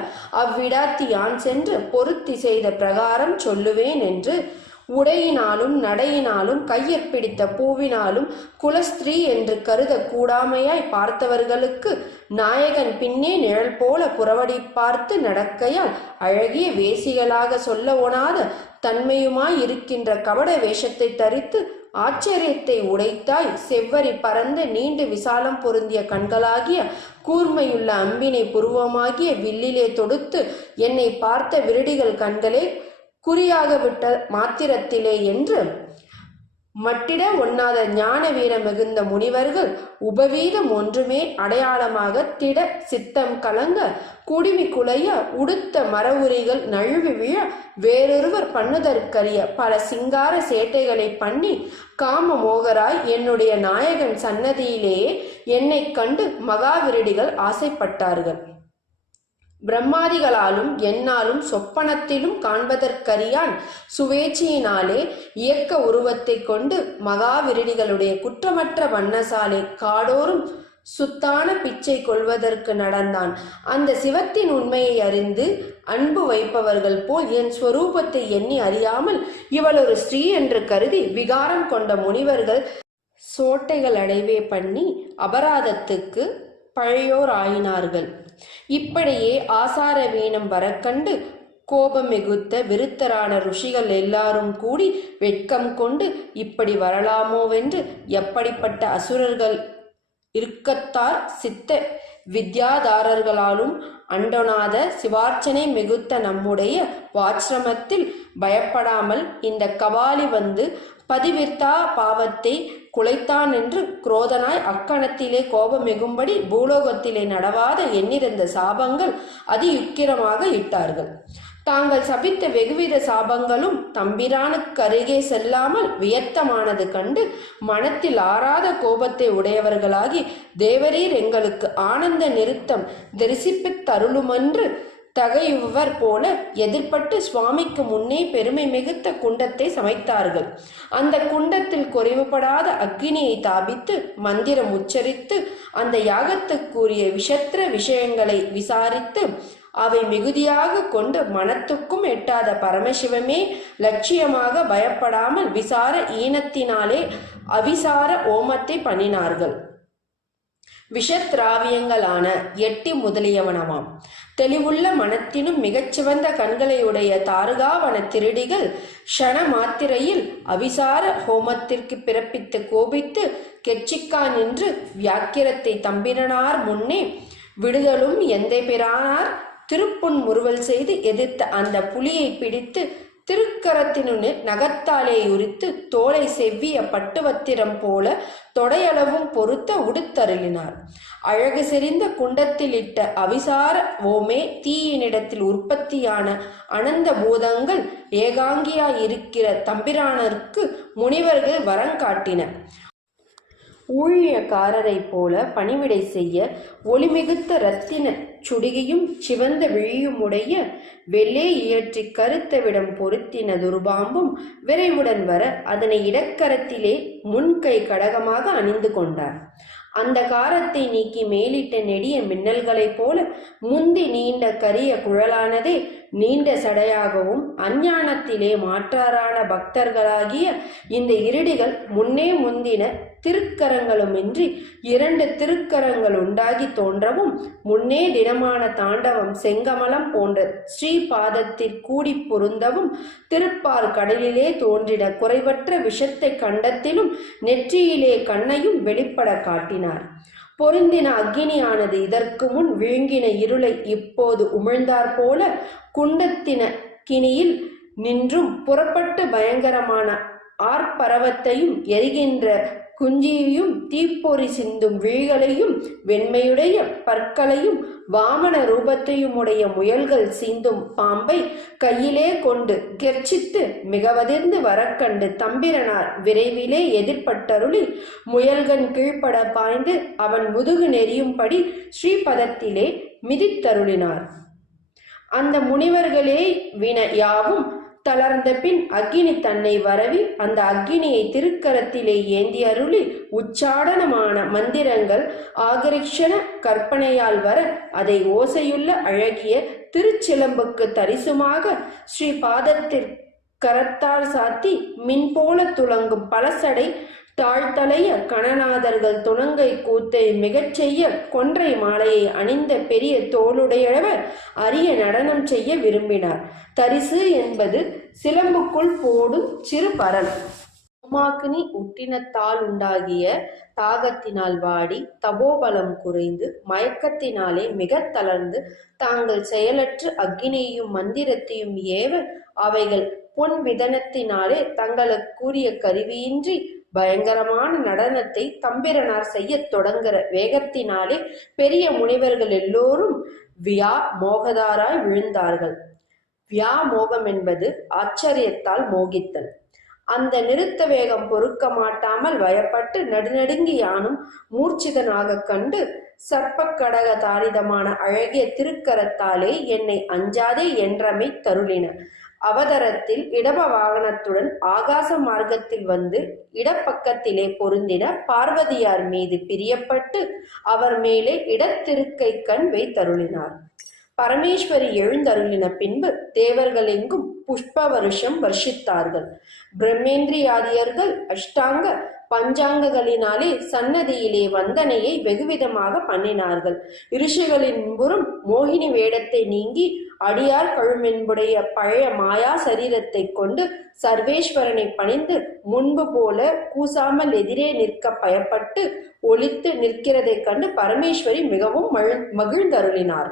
அவ்விடாத்தி யான் சென்று பொருத்தி செய்த பிரகாரம் சொல்லுவேன் என்று உடையினாலும் நடையினாலும் கையிற் பிடித்த பூவினாலும் குலஸ்திரீ என்று கருத கூடாமையாய் பார்த்தவர்களுக்கு நாயகன் பின்னே நிழல் போல புறவடி பார்த்து நடக்கையால் அழகிய வேசிகளாக சொல்ல ஒணாத தன்மையுமாய் இருக்கின்ற கபட வேஷத்தை தரித்து ஆச்சரியத்தை உடைத்தாய் செவ்வரி பறந்து நீண்டு விசாலம் பொருந்திய கண்களாகிய கூர்மையுள்ள அம்பினை புருவமாகிய வில்லிலே தொடுத்து என்னை பார்த்த விருடிகள் கண்களே குறியாக விட்ட மாத்திரத்திலே என்று மட்டிட ஒண்ணாத ஞான வீர மிகுந்த முனிவர்கள் உபவீதம் ஒன்றுமே அடையாளமாக திட சித்தம் கலங்க குடிமி குலைய உடுத்த மரவுரிகள் நழுவி விழ வேறொருவர் பண்ணுதற்கரிய பல சிங்கார சேட்டைகளை பண்ணி காம மோகராய் என்னுடைய நாயகன் சன்னதியிலேயே என்னை கண்டு மகாவிரடிகள் ஆசைப்பட்டார்கள். பிரம்மாதிகளாலும் என்னாலும் சொப்பனத்திலும் காண்பதற்கரியான் சுவேட்சையினாலே இயக்க உருவத்தை கொண்டு மகாவிரடிகளுடைய குற்றமற்ற வண்ணசாலை காடோறும் சுத்தான பிச்சை கொள்வதற்கு நடந்தான். அந்த சிவத்தின் உண்மையை அறிந்து அன்பு வைப்பவர்கள் போல் என் ஸ்வரூபத்தை எண்ணி அறியாமல் இவள் ஒரு ஸ்ரீ என்று கருதி விகாரம் கொண்ட முனிவர்கள் சோட்டைகள் அடைவே பண்ணி அபராதத்துக்கு பழையோர் ஆயினார்கள். இப்படியே ஆசார வீணம் வரக்கண்டு கோபம் மிகுத்த விருத்தரான ருஷிகள் எல்லாரும் கூடி வெட்கம் கொண்டு இப்படி வரலாமோவென்று எப்படிப்பட்ட அசுரர்கள் இருக்கத்தார் சித்த வித்யாதாரர்களாலும் அண்டொணாத சிவார்ச்சனை மிகுத்த நம்முடைய வாச்சிரமத்தில் பயப்படாமல் இந்த கபாலி வந்து பதிவிர்த்தா பாவத்தை குலைத்தான் என்று குரோதனாய் அக்கணத்திலே கோபம் மிகும்படி பூலோகத்திலே நடவாத எண்ணிருந்த சாபங்கள் அதியுக்கிரமாக இட்டார்கள். தாங்கள் சபித்த வெகுவித சாபங்களும் தம்பிரானுக்கு அருகே செல்லாமல் வியத்தமானது கண்டு மனத்தில் ஆறாத கோபத்தை உடையவர்களாகி தேவரீர் எங்களுக்கு ஆனந்த நிறுத்தம் தரிசிப்பித் தருளுமென்று தகையுவர் போல எதிர்பட்டு சுவாமிக்கு முன்னே பெருமை மிகுத்த குண்டத்தை சமைத்தார்கள். அந்த குண்டத்தில் குறைவுபடாத அக்னியை தாபித்து மந்திரம் உச்சரித்து அந்த யாகத்துக்குரிய விஷத்திர விஷயங்களை விசாரித்து அவை மிகுதியாக கொண்டு மனத்துக்கும் எட்டாத பரமசிவமே லட்சியமாக பயப்படாமல் விசார ஈனத்தினாலே அவிசார ஓமத்தை பண்ணினார்கள். விஷத்ராவியங்களான எட்டி முதலியவனமாம். தெளிவுள்ள மனத்தினும் மிகச்சிவந்த கண்களையுடைய தாருகாவன திருடிகள் க்ஷண மாத்திரையில் அவிசார ஹோமத்திற்கு பிறப்பித்து கோபித்து கெட்சிக்கா நின்று வியாக்கிரத்தை தம்பிரனார் முன்னே விடுதலும் எந்தை பிரானார் திருப்புன் முறுவல் செய்து எதிர்த்த அந்த புலியை பிடித்து திருக்கரத்தினுன்னு நகத்தாலே உரித்து தோலை செவ்விய பட்டுவத்திரம் போல தொடையளவும் பொருத்த உடுத்தருளினார். அழகு செறிந்த குண்டத்தில் இட்ட அவிசார ஓமே தீயினிடத்தில் உற்பத்தியான அனந்த பூதங்கள் ஏகாங்கியாயிருக்கிற தம்பிரானருக்கு முனிவர்கள் வரங்காட்டினர். ஊழியக்காரரை போல பணிவிடை செய்ய ஒளிமிகுத்த இரத்தின சுடிகையும் சிவந்த விழியுமுடைய வெள்ளே இயற்றி கருத்தவிடம் பொருத்தின துர்பாம்பும் விரைவுடன் வர அதனை இடக்கரத்திலே முன்கை கடகமாக அணிந்து கொண்டார். அந்த காரத்தை நீக்கி மேலிட்ட நெடிய மின்னல்களைப் போல முந்தி நீண்ட கரிய குழலானதே நீண்ட சடையாகவும் அஞ்ஞானத்திலே மாற்றாரான பக்தர்களாகிய இந்த இருடிகள் முன்னே முந்தின திருக்கரங்களுமின்றி 2 திருக்கரங்கள் உண்டாகி தோன்றவும் முன்னே திடமான தாண்டவம் செங்கமலம் போன்ற ஸ்ரீபாதத்தில் கூடி பொருந்தவும் திருப்பார் கடலிலே தோன்றிட குறைவற்ற விஷத்தை கண்டத்திலும் நெற்றியிலே கண்ணையும் வெளிப்பட காட்டினார். பொருந்தின அக்கினியானது இதற்கு முன் விழுங்கின இருளை இப்போது உமிழ்ந்தார் போல குண்டத்தின கினியில் நின்றும் புறப்பட்டு பயங்கரமான ஆர்ப்பரவத்தையும் எரிகின்ற குஞ்சியையும் தீப்பொறி சிந்தும் விழிகளையும் வெண்மையுடைய பற்களையும் வாமன ரூபத்தையுமுடைய முயல்கள் சீந்தும் பாம்பை கையிலே கொண்டு கெர்ச்சித்து மிகவதிர்ந்து வரக்கண்டு தம்பிரனார் விரைவிலே எதிர்பட்டருளி முயல்கன் கீழ்ப்பட பாய்ந்து அவன் முதுகு நெறியும்படி ஸ்ரீபதத்திலே மிதித்தருளினார். அந்த முனிவர்களே வின யாவும் தளர்ந்த பின் அக்கினி தன்னை வரவி அந்த அக்கினியை திருக்கரத்திலே ஏந்தி அருளி உச்சாடனமான மந்திரங்கள் ஆகரிக்ஷண கற்பனையால் வர அதை ஓசையுள்ள அழகிய திருச்சிலம்புக்கு தரிசுமாக ஸ்ரீபாதத்தில் கரத்தால் சாத்தி மின்போல துளங்கும் பலசடை தாழ்த்தலைய கணநாதர்கள் துணங்கை கூத்தை மிகச் செய்ய கொன்றை மாலையை அணிந்த பெரிய தோளுடையவர் அரிய நடனம் செய்ய விரும்பினார். தரிசு என்பது சிலம்புக்குள் போடும் சிறு பரல். ஹோமாக்னி உட்டினத்தால் உண்டாகிய தாகத்தினால் வாடி தபோபலம் குறைந்து மயக்கத்தினாலே மிக தளர்ந்து தாங்கள் செயலற்று அக்கினியையும் மந்திரத்தையும் ஏவ அவைகள் பொன் விதனத்தினாலே தங்களுக்குரிய கருவியின்றி பயங்கரமான நடனத்தை தம்பிரனார் செய்ய தொடங்குற வேகத்தினாலே பெரிய முனிவர்கள் எல்லோரும் வியாமோகதாராய் விழுந்தார்கள். வியாமோகம் என்பது ஆச்சரியத்தால் மோகித்தல். அந்த நிறுத்த வேகம் பொறுக்க மாட்டாமல் வயப்பட்டு நடுநடுங்கி யானும் மூர்ச்சிதனாக கண்டு சர்ப்பக்கடக தாரிதமான அழகிய திருக்கரத்தாலே என்னை அஞ்சாதே என்றமை தருளின. அவதரத்தில் இடப வாகனத்துடன் ஆகாச மார்க்கத்தில் வந்து இடப்பக்கத்திலே பொருந்தின பார்வதியார் மீது பிரியப்பட்டு அவர் மேலே இடத்திருக்கை கண் வைத்தருளினார். பரமேஸ்வரி எழுந்தருளின பின்பு தேவர்கள் எங்கும் புஷ்ப வருஷம் வர்ஷித்தார்கள். பிரம்மேந்திரியாதியர்கள் அஷ்டாங்க பஞ்சாங்கங்களினாலே சன்னதியிலே வந்தனையை வெகுவிதமாக பண்ணினார்கள். ரிஷிகளின் புறம் மோகினி வேடத்தை நீங்கி அடியார் கழுமென்புடைய பழைய மாயா சரீரத்தை கொண்டு சர்வேஸ்வரனை பணிந்து முன்பு போல கூசாமல் எதிரே நிற்க பயப்பட்டு ஒளித்து நிற்கிறதைக் கண்டு பரமேஸ்வரி மிகவும் மகிழ்ந்தருளினார்.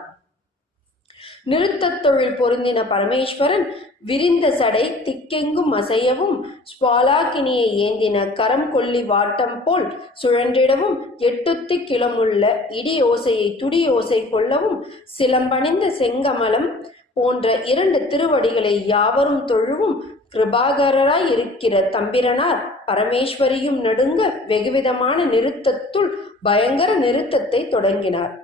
நிறுத்தத் தொழில் பொருந்தின பரமேஸ்வரன் விரிந்த சடை திக்கெங்கும் அசையவும் ஸ்வாலாக்கினியை ஏந்தின கரம் கொல்லி வாட்டம் போல் சுழன்றிடவும் 8 கிலமுள்ள இடி ஓசையை துடி ஓசை கொள்ளவும் சிலம்பணிந்த செங்கமலம் போன்ற 2 திருவடிகளை யாவரும் தொழுவும் கிருபாகராய் இருக்கிற தம்பிரனார் பரமேஸ்வரியும் நடுங்க வெகுவிதமான நிறுத்தத்துள் பயங்கர நிறுத்தத்தை தொடங்கினார்.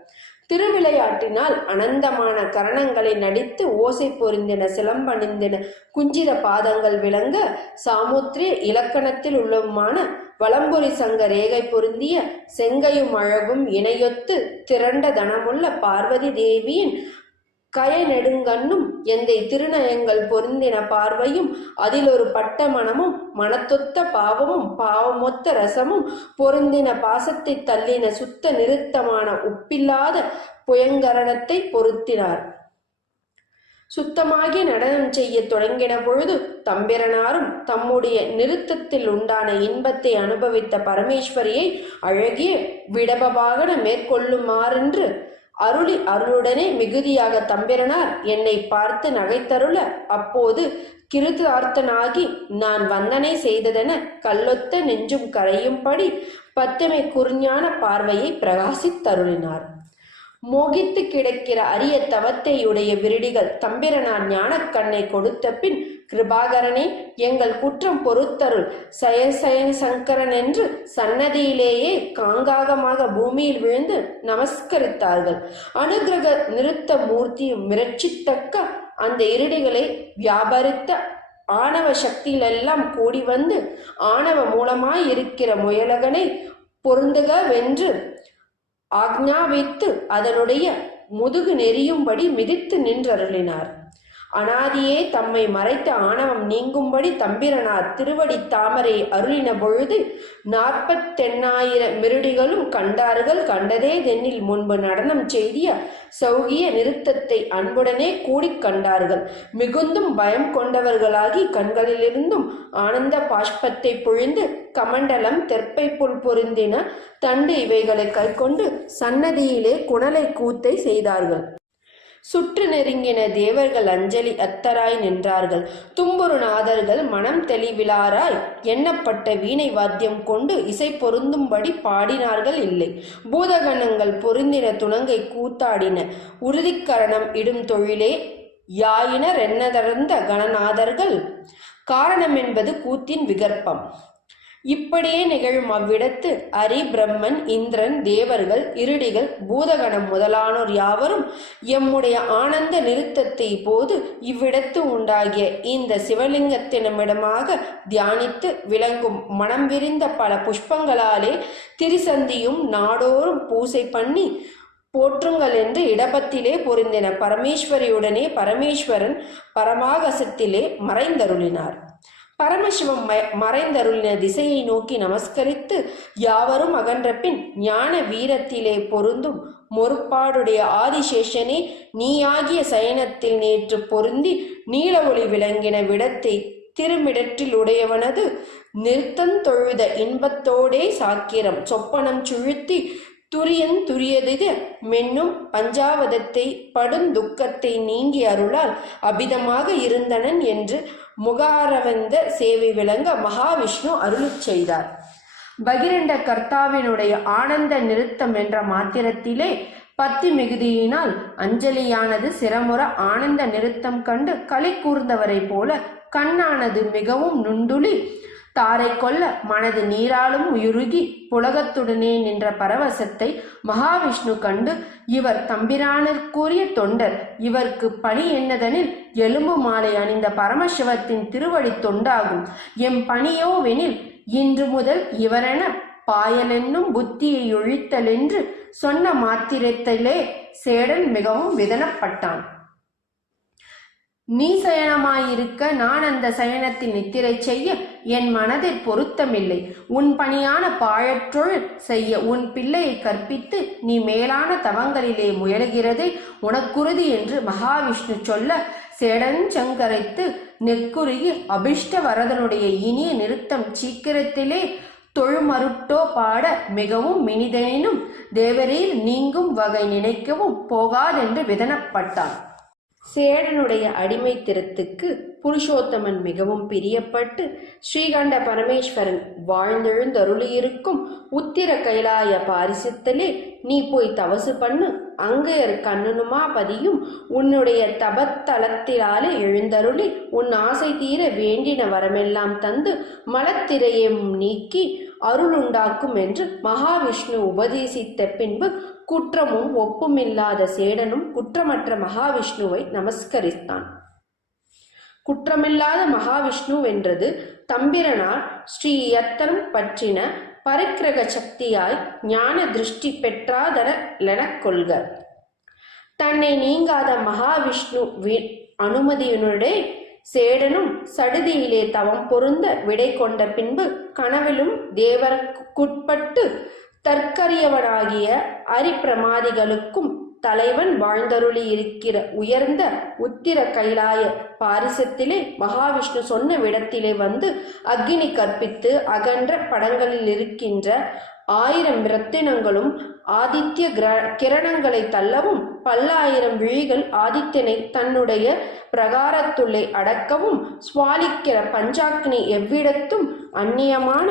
திருவிளையாட்டினால் அனந்தமான கரணங்களை நடித்து ஓசை பொருந்தின சிலம்பணிந்தின குஞ்சித பாதங்கள் விளங்க சாமுத்திரிய இலக்கணத்தில் உள்ளவுமான வலம்புரி சங்க ரேகை பொருந்திய செங்கையும் அழகும் இணையொத்து திரண்ட தனமுள்ள பார்வதி தேவியின் கய நெடுங்கண்ணும் எந்தை திருநயங்கள் பொருந்தின பார்வையும் அதில் ஒரு பட்ட மனமும் மனத்தொத்த பாவமும் பாவமொத்த ரசமும் பொருந்தின பாசத்தை தள்ளின சுத்த நிறுத்தமான உப்பில்லாத புயங்கரணத்தை பொருத்தினார். சுத்தமாகி நடனம் செய்ய தொடங்கின பொழுது தம்பிரனாரும் தம்முடைய நிறுத்தத்தில் உண்டான இன்பத்தை அனுபவித்த பரமேஸ்வரியை அழகிய விடபவாகன மேற்கொள்ளுமாறென்று அருளுடனே மிகுதியாக தம்பிரனார் என்னை பார்த்து நகைத்தருள அப்போது கிருதார்த்தனாகி நான் வந்தனை செய்ததென கல்லொத்த நெஞ்சும் கரையும்படி பத்தமை குறுஞான பார்வையை பிரகாசித்தருளினார். மோகித்து கிடக்கிற அரிய தவத்தையுடைய விருடிகள் தம்பிரனார் ஞானக்கண்ணை கொடுத்த பின், கிருபாகரனே, எங்கள் குற்றம் பொறுத்தருள் சயசயன சங்கரன் என்று சன்னதியிலேயே காங்காகமாக பூமியில் விழுந்து நமஸ்கரித்தார்கள். அனுகிரக நிறுத்த மூர்த்தியும் மிரட்சித்தக்க அந்த இருடிகளை வியாபரித்த ஆணவ சக்தியிலெல்லாம் கூடி வந்து ஆணவ மூலமாய் இருக்கிற முயலகனை பொருந்துக வென்று ஆக்ஞாபித்து அதனுடைய முதுகு நெறியும்படி மிதித்து நின்றருளினார். அனாதியே தம்மை மறைத்த ஆணவம் நீங்கும்படி தம்பிரனார் திருவடி தாமரை அருளின பொழுது 48,000 மிருடிகளும் கண்டார்கள். கண்டதே தென்னில் முன்பு நடனம் செய்திய சௌகிய நிறுத்தத்தை அன்புடனே கூடிக் கண்டார்கள். மிகுந்தும் பயம் கொண்டவர்களாகி கண்களிலிருந்தும் ஆனந்த பாஷ்பத்தை பொழிந்து கமண்டலம் தெற்பை புல் பொருந்தின தண்டு இவைகளை கைக்கொண்டு சன்னதியிலே குணலை கூத்தை செய்தார்கள். சுற்று நெருங்கின தேவர்கள் அஞ்சலி அத்தராய் நின்றார்கள். தும்புரு நாதர்கள் மனம் தெளிவிலாராய் எண்ணப்பட்ட வீணை வாத்தியம் கொண்டு இசை பொருந்தும்படி பாடினார்கள் இல்லை. பூதகணங்கள் பொருந்தின துணங்கை கூத்தாடின. உறுதிக்கரணம் இடும் தொழிலே யாயினர் என்னதர்ந்த கணநாதர்கள். காரணம் என்பது கூத்தின் விகற்பம். இப்படியே நிகழும் அவ்விடத்து அரி, பிரம்மன், இந்திரன், தேவர்கள், இருடிகள், பூதகணம் முதலானோர் யாவரும் எம்முடைய ஆனந்த நிறுத்தத்தை போது இவ்விடத்து உண்டாகிய இந்த சிவலிங்கத்தினமிடமாக தியானித்து விளங்கும் மனம் விரிந்த பல புஷ்பங்களாலே திரிசந்தியும் நாடோறும் பூசை பண்ணி போற்றுங்கள் என்று இடபத்திலே பொருந்தின பரமேஸ்வரியுடனே பரமேஸ்வரன் பரமாகசத்திலே மறைந்தருளினார். பரமசிவம் மறைந்தருளின திசையை நோக்கி நமஸ்கரித்து யாவரும் அகன்ற பின் ஞான வீரத்திலே பொருந்தும் மொறுப்பாடுடைய ஆதிசேஷனே, நீயாகிய சயனத்தில் நேற்று பொருந்தி நீல ஒளி விளங்கின விடத்தை திருமிடற்றில் உடையவனது நிறுத்தந்தொழுத இன்பத்தோடே சாக்கிரம் சொப்பனம் சுழுத்தி துரியன் துரியது மென்னும் பஞ்சாவதத்தை படுந்துக்கத்தை நீங்கி அருளால் அபிதமாக இருந்தனன் என்று முகாரவந்த சேவை விளங்க மகாவிஷ்ணு அருளிச் செய்தார். பகிரண்ட கர்த்தாவினுடைய ஆனந்த நிறுத்தம் என்ற மாத்திரத்திலே பத்தி மிகுதியினால் அஞ்சலியானது சிரமுற ஆனந்த நிறுத்தம் கண்டு களி கூர்ந்தவரை போல கண்ணானது மிகவும் நுண்டுளி தாரை கொல்ல மனது நீராலும் உருகி புலகத்துடனே நின்ற பரவசத்தை மகாவிஷ்ணு கண்டு, இவர் தம்பிரானிற்குரிய தொண்டர், இவர்க்கு பணி என்னதெனில் எலும்பு மாலை அணிந்த பரமசிவத்தின் திருவடி தொண்டாகும். எம் பணியோவெனில் இன்று முதல் இவரென பாயலென்னும் புத்தியை ஒழித்தலென்று சொன்ன மாத்திரத்திலே சேடன் மிகவும் விதனப்பட்டான். நீ சயனமாயிருக்க நான் அந்த சயனத்தில் நித்திரை செய்ய என் மனதில் பொருத்தமில்லை. உன் பணியான பாழற்றொழில் செய்ய உன் பிள்ளையை கற்பித்து நீ மேலான தவங்களிலே முயலுகிறதை உனக்குறுதி என்று மகாவிஷ்ணு சொல்ல சேடன் சங்கரைத்து நெக்குருகி அபிஷ்ட வரதனுடைய இனிய நிறுத்தம் சீக்கிரத்திலே தொழுமருட்டோ பாட மிகவும் மினிதனினும் தேவரீர் நீங்கும் வகை நினைக்கவும் போகாதென்று விதனப்பட்டான். சேடனுடைய அடிமை திறத்துக்கு புருஷோத்தமன் மிகவும் பிரியப்பட்டு ஸ்ரீகண்ட பரமேஸ்வரன் வாழ்ந்தெழுந்தருளியிருக்கும் உத்திர கைலாய பாரிசத்திலே நீ போய் தவசு பண்ணு, அங்கையர் கண்ணனுமா பதியும் உன்னுடைய தபத்தலத்திலாலே எழுந்தருளி உன் ஆசை தீர வேண்டின வரமெல்லாம் தந்து மலத்திரையும் நீக்கி அருளுண்டாக்கும் என்று மகாவிஷ்ணு உபதேசித்த பின்பு குற்றமும் ஒப்புமில்லாத சேடனும் குற்றமற்ற மகாவிஷ்ணுவை நமஸ்கரித்தான். குற்றமில்லாத மகாவிஷ்ணு வென்றது தம்பிரனார் ஸ்ரீ யத்தனம் பற்றின பரிக்கிரக சக்தியாய் ஞான திருஷ்டி பெற்றாதனக் கொள்க. தன்னை நீங்காத மகாவிஷ்ணு அனுமதியினுடைய சேடனும் சடுதியிலே தவம் பொருந்த விடை கொண்ட பின்பு கனவிலும் தேவருக்குட்பட்டு தற்கரியவனாகிய அரிப்பிரமாதிகளுக்கும் தலைவன் வாழ்ந்தருளி இருக்கிற உயர்ந்த உத்திர கைலாய பாரிசத்திலே மகாவிஷ்ணு சொன்ன விடத்திலே வந்து அக்னி கற்பித்து அகன்ற படங்களில் இருக்கின்ற 1000 இரத்தினங்களும் ஆதித்ய கிரணங்களை தள்ளவும், பல்லாயிரம் விழிகள் ஆதித்யனை தன்னுடைய பிரகாரத்துள்ளே அடக்கவும், சுவாலிக்கிற பஞ்சாக்னி எவ்விடத்தும் அந்நியமான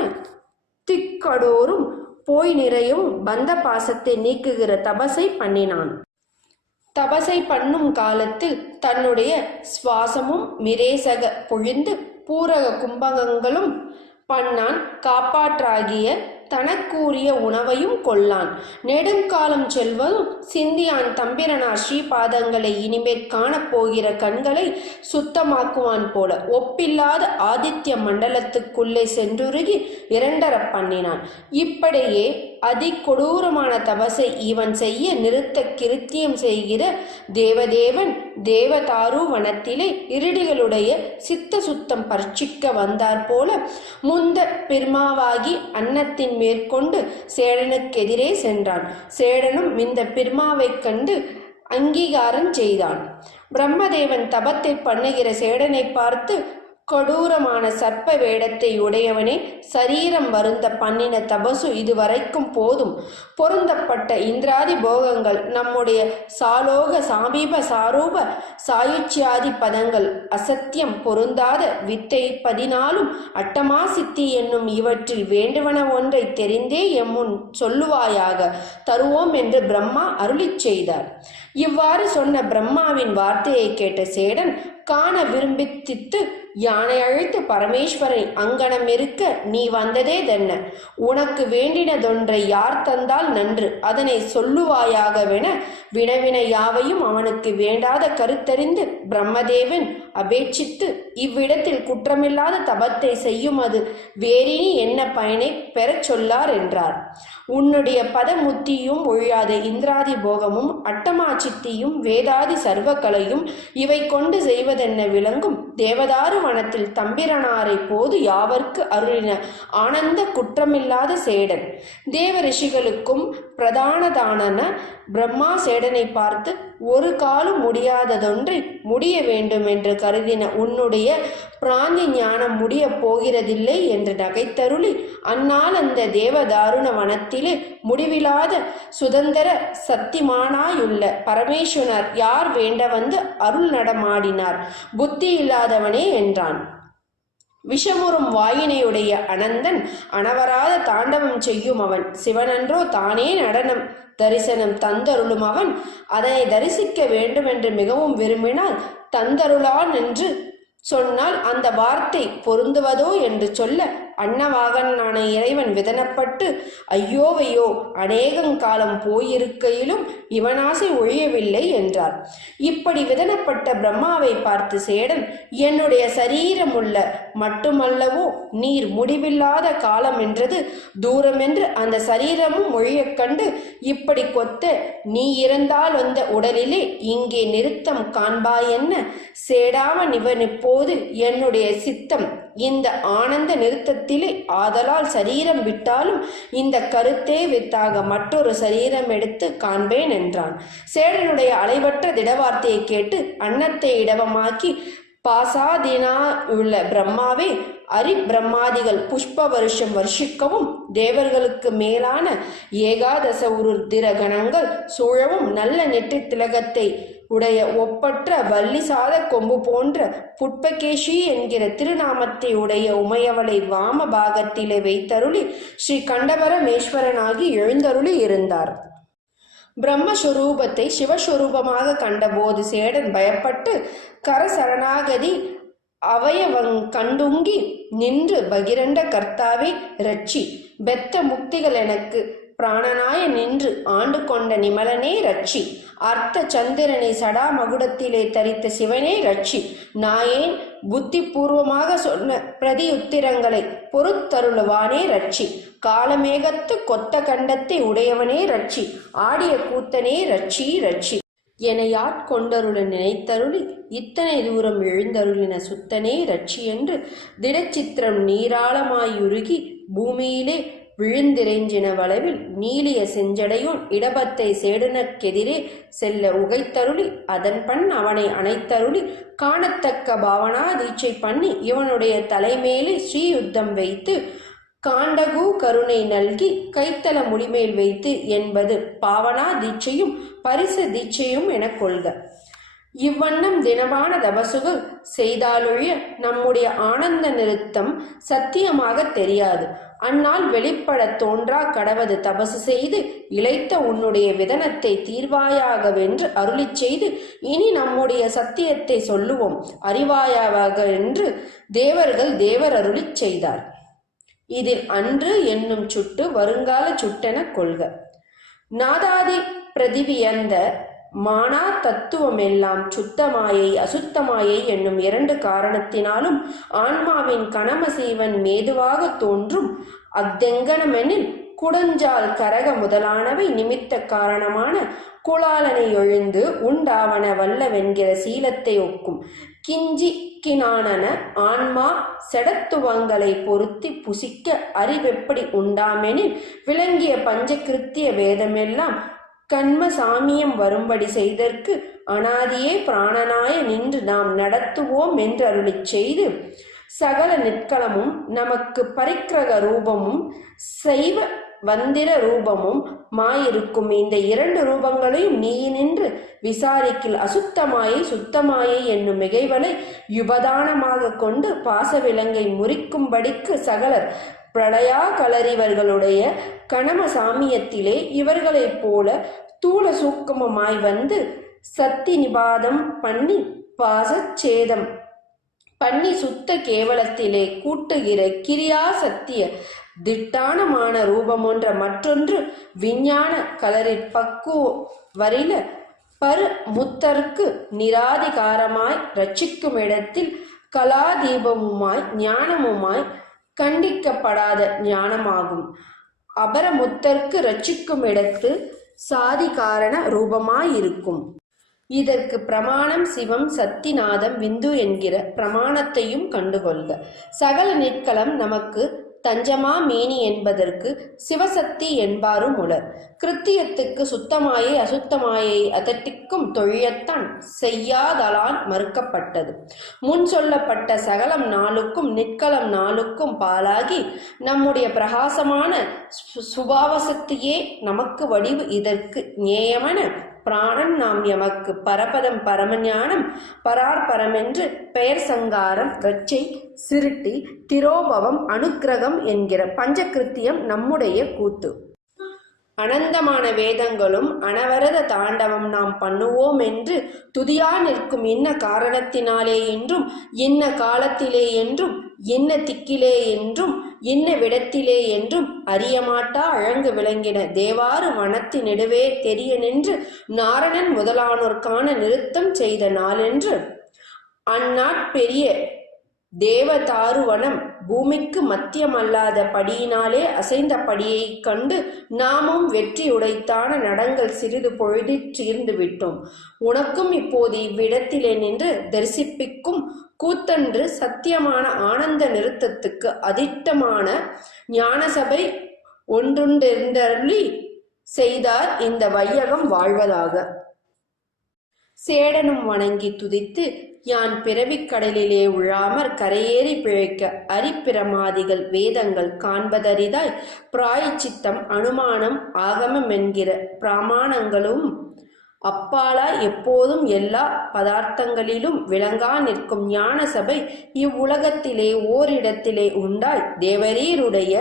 திக்கடோறும் போய் நிறையவும் பந்த பாசத்தை நீக்குகிற தபசை பண்ணினான். தபசை பண்ணும் காலத்தில் தன்னுடைய சுவாசமும் மிரேசக பொழிந்து பூரக கும்பகங்களும் பண்ணான். காப்பாற்றாகிய தனக்கூறிய உணவையும் கொள்ளான். நெடுங்காலம் செல்வதும் சிந்தியான் தம்பிரனார் ஸ்ரீபாதங்களை இனிமேற் காணப்போகிற கண்களை சுத்தமாக்குவான் போல ஒப்பில்லாத ஆதித்ய மண்டலத்துக்குள்ளே சென்றுருகி இரண்டர பண்ணினான். இப்படியே அதிகொடூரமான தபசை இவன் செய்ய நிறுத்த கிருத்தியம் செய்கிற தேவதேவன் தேவதாரு வனத்திலே இருடிகளுடைய சித்த சுத்தம் பர்ச்சிக்க வந்தார் போல முந்த பிர்மாவாகி அன்னத்தின் மேற்கொண்டு சேடனுக்கெதிரே சென்றான். சேடனும் இந்த பிர்மாவைக் கண்டு அங்கீகாரம் செய்தான். பிரம்மதேவன் தபத்தை பண்ணுகிற சேடனை பார்த்து, கொடூரமான சர்ப்ப வேடத்தை உடையவனே, சரீரம் வருந்த பண்ணின தபசு இதுவரைக்கும் போதும். பொருந்தப்பட்ட இந்திராதி போகங்கள் நம்முடைய சாலோக சாமீப சாரூப சாயுச்சியாதி பதங்கள் அசத்தியம் பொருந்தாத வித்தை 14 அட்டமா சித்தி என்னும் இவற்றில் வேண்டுவன ஒன்றை தெரிந்தே எம்முன் சொல்லுவாயாக, தருவோம் என்று பிரம்மா அருளிச் செய்தார். இவ்வாறு சொன்ன பிரம்மாவின் வார்த்தையை கேட்ட சேடன் காண விரும்பித்தித்து, யானை அழைத்து பரமேஸ்வரனை அங்கனம் இருக்க நீ வந்ததே தென்ன? உனக்கு வேண்டினதொன்றை யார் தந்தால் நன்று, அதனை சொல்லுவாயாகவென வினவின யாவையும் அவனுக்கு வேண்டாத கருத்தறிந்து பிரம்மதேவன் அபேட்சித்து, இவ்விடத்தில் குற்றமில்லாத தபத்தை செய்யும் அது வேறினி என்ன பயனை பெறச் சொல்லார் என்றார். உன்னுடைய பதமுத்தியும் ஒழியாத இந்திராதி போகமும் அட்டமா சித்தியும் வேதாதி சர்வகலையும் இவை கொண்டு செய்வதென்ன விளங்கும்? தேவதாரு வனத்தில் தம்பிரனாரை போது யாவர்க்கு அருளின ஆனந்த குற்றமில்லாத சேடன். தேவ ரிஷிகளுக்கும் பிரதானதான பிரம்மா சேடனை பார்த்து, ஒரு காலம் முடியாததொன்றை முடிய வேண்டும் என்று கருதின உன்னுடைய பிராந்தி ஞானம் முடிய போகிறதில்லை என்று நகைத்தருளி, அந்நாள் அந்த தேவதாருண வனத்திலே முடிவில்லாத சுதந்திர சத்திமானாயுள்ள பரமேஸ்வரர் யார் வேண்ட வந்து அருள் நடமாடினார், புத்தி இல்லாதவனே என்றான். விஷமுறும் வாயினையுடைய அனந்தன் அனவராத தாண்டவம் செய்யும் அவன் சிவனன்றோ, தானே நடனம் தரிசனம் தந்தருளும் அவன். அதனை தரிசிக்க வேண்டுமென்று மிகவும் விரும்பினால் தந்தருளான் என்று சொன்னால் அந்த வார்த்தை பொருந்துவதோ என்று சொல்ல, அன்னவாகனான இறைவன் விதனப்பட்டு, ஐயோவையோ அநேகங்காலம் போயிருக்கையிலும் இவனாசை ஒழியவில்லை என்றார். இப்படி விதனப்பட்ட பிரம்மாவை பார்த்து சேடன், என்னுடைய சரீரமுள்ள மட்டுமல்லவோ நீர் முடிவில்லாத காலம் என்றது தூரமென்று அந்த சரீரமும் ஒழியக் கண்டு, இப்படி கொத்த நீ இறந்தால் வந்த உடலிலே இங்கே நிறுத்தம் காண்பாய் என்ன? சேடாமன் இவன் இப்போது என்னுடைய சித்தம் இந்த ஆனந்த நிறுத்தத்திலே, ஆதலால் சரீரம் விட்டாலும் இந்த கருத்தே வித்தாக மற்றொரு சரீரம் எடுத்து காண்பேன் என்றான். சேடனுடைய அலைவற்ற திடவார்த்தையை கேட்டு அன்னத்தை இடவமாக்கி பாசாதினா உள்ள பிரம்மாவே, பிரம்மாதிகள் புஷ்ப வருஷம் வருஷிக்கவும் தேவர்களுக்கு மேலான ஏகாதச உருத்திர கணங்கள் சூழவும் நல்ல நெற்றி திலகத்தை உடைய ஒப்பற்ற வள்ளிசாத கொம்பு போன்ற புட்பகேஷி என்கிற திருநாமத்தை உடைய உமையவளை வாம பாகத்திலே வைத்தருளி ஸ்ரீ கண்டபரமேஸ்வரனாகி எழுந்தருளி இருந்தார். பிரம்மஸ்வரூபத்தை சிவஸ்வரூபமாக கண்டபோது சேடன் பயப்பட்டு கரசரணாகதி அவயவங்கண்டுங்கி நின்று, பகிரண்ட கர்த்தாவே ரட்சி, பெத்த முக்திகள் எனக்கு பிராணனாய நின்று ஆண்டு கொண்ட நிமலனே ரட்சி, அர்த்த சந்திரனை சடா மகுடத்திலே தரித்த சிவனே ரட்சி, நாயேன் புத்தி பூர்வமாக சொன்ன பிரதியுத்திரங்களை பொறுத்தருளுவானே ரட்சி, காலமேகத்து கொத்த கண்டத்தை உடையவனே ரட்சி, ஆடிய கூத்தனே ரட்சி ரட்சி என யாட்கொண்டருள நினைத்தருளி இத்தனை தூரம் எழுந்தருளின சுத்தனே ரட்சி என்று திடச்சித்திரம் நீராளமாயுருகி பூமியிலே விழுந்திரைஞ்சின வளவில் நீலிய செஞ்சடையோன் இடபத்தை சேடனுக்கெதிரே செல்ல உகைத்தருளி அதன்பண் அவனை அணைத்தருளி காணத்தக்க பாவனா தீட்சை பண்ணி இவனுடைய தலைமேலே ஸ்ரீயுத்தம் வைத்து காண்டகு கருணை நல்கி கைத்தல முடிமேல் வைத்து என்பது பாவனா தீட்சையும் பரிச தீட்சையும் என கொள்க. இவ்வண்ணம் தினமான தபசுகள் செய்தாலொழிய நம்முடைய ஆனந்த நிறுத்தம் சத்தியமாக தெரியாது. அந்நாள் வெளிப்பட தோன்றா கடவது தபசு செய்து இழைத்த உன்னுடைய விதனத்தை தீர்வாயாகவென்று அருளி செய்து இனி நம்முடைய சத்தியத்தை சொல்லுவோம் அறிவாயாக என்று தேவர் அருளி செய்தார். இதில் அன்று என்னும் சுட்டு வருங்கால சுட்டென கொள்க. நாதாதி பிரதிவியந்த மானா தத்துவமெல்லாம் சுத்தமாயை அசுத்தமாயை என்னும் 2 காரணத்தினாலும் ஆன்மாவின் கணமசீவன் மேதுவாக தோன்றும். அத்தெங்கனமெனில் குடஞ்சால் கரக முதலானவை நிமித்த காரணமான குளாலனை எழுந்து உண்டாவன வல்லவென்கிற சீலத்தை ஒக்கும். கிஞ்சிக்கினான ஆன்மா செடத்துவங்களை பொருத்தி புசிக்க அறிவெப்படி உண்டாமெனில் விளங்கிய பஞ்சகிருத்திய வேதமெல்லாம் கண்ம சாமியம் வரும்படி செய்தற்கு அனாதியே பிராணனாய நின்று நாம் நடத்துவோம் என்று அருளி செய்து சகல நிற்களமும் நமக்கு பரிக்கிரக ரூபமும் சைவ வந்திர ரூபமும் மாயிருக்கும் இந்த 2 ரூபங்களையும் நீ நின்று விசாரிக்கில் அசுத்தமாயை சுத்தமாயை என்னும் மிகைவலை யுபதானமாக கொண்டு பாசவிலங்கை முறிக்கும்படிக்கு சகலர் பிரளயா கலறிவர்களுடைய கணம சாமியத்திலே இவர்களைப் போல தூள சூக்கமமாய் வந்து சத்தி நிபாதம் பண்ணி பாசச்சேதம் பண்ணி சுத்த கேவலத்திலே கூட்டுகிற கிரியா சத்திய திட்டானமான ரூபமொன்ற மற்றொன்று விஞ்ஞான கலரிற் பக்குவ வரில பரு முத்தர்க்கு நிராதிகாரமாய் ரட்சிக்கும் இடத்தில் கலாதீபமுமாய் ஞானமுமாய் கண்டிக்கப்படாத ஞானமாகும். அபரமுத்தர்க்கு ரட்சிக்கும் இடத்து சாதிகாரண ரூபமாயிருக்கும். இதற்கு பிரமாணம் சிவம் சத்திநாதம் விந்து என்கிற பிரமாணத்தையும் கண்டுகொள்க. சகல நிற்களம் நமக்கு தஞ்சமா மேனி என்பதற்கு சிவசக்தி என்பாரும் உளர். கிருத்தியத்துக்கு சுத்தமாயை அசுத்தமாயை அதட்டிக்கும் தொழியத்தான் செய்யாதலான் மறுக்கப்பட்டது. முன் சொல்லப்பட்ட சகலம் நாளுக்கும் நிற்களம் நாளுக்கும் பாலாகி நம்முடைய பிரகாசமான சுபாவசக்தியே நமக்கு வடிவு. இதற்கு நேயமன பிராணன் நாம் எமக்கு பரபதம் பரமஞானம் பரார்பரமென்று பெயர் சங்காரம் ரட்சை சிருட்டி திரோபவம் அனுக்கிரகம் என்கிற பஞ்சகிருத்தியம் நம்முடைய கூத்து. அனந்தமான வேதங்களும் அனவரத தாண்டவம் நாம் பண்ணுவோம் என்று துதியா நிற்கும் இன்ன காரணத்தினாலே என்றும் இன்ன காலத்திலே என்றும் இன்ன திக்கிலே என்றும் இன்ன விடத்திலே என்றும் அறியமாட்டா அழங்கு விளங்கின தேவாறு வனத்தினிடுவே தெரிய நின்று நாரணன் முதலானோர்கான நிறுத்தம் செய்த நாளென்று அந்நாட்பெரிய தேவதாருவனம் பூமிக்கு மத்தியமல்லாத படியினாலே அசைந்த படியை கண்டு நாமும் வெற்றி உடைத்தான நடங்கள் சிறிது பொழுதிற் சீர்ந்து விட்டோம். உனக்கும் இப்போது இவ்விடத்திலே நின்று தரிசிப்பிக்கும் கூத்தன்று சத்தியமான ஆனந்த நிறுத்தத்துக்கு அதிட்டமான ஞானசபை ஒன்றுண்டென்றருளி செய்தார். இந்த வையகம் வாழ்வதாக. சேடனும் வணங்கி துதித்து யான் பிறவிக் கடலிலே உழாமற் கரையேறி பிழைக்க அரிப்பிரமாதிகள் வேதங்கள் காண்பதரிதாய் பிராயச்சித்தம் அனுமானம் ஆகமம் என்கிற பிராமாணங்களும் அப்பாலாய் எப்போதும் எல்லா பதார்த்தங்களிலும் விளங்கா நிற்கும் ஞான சபை இவ்வுலகத்திலே ஓரிடத்திலே உண்டாய் தேவரீருடைய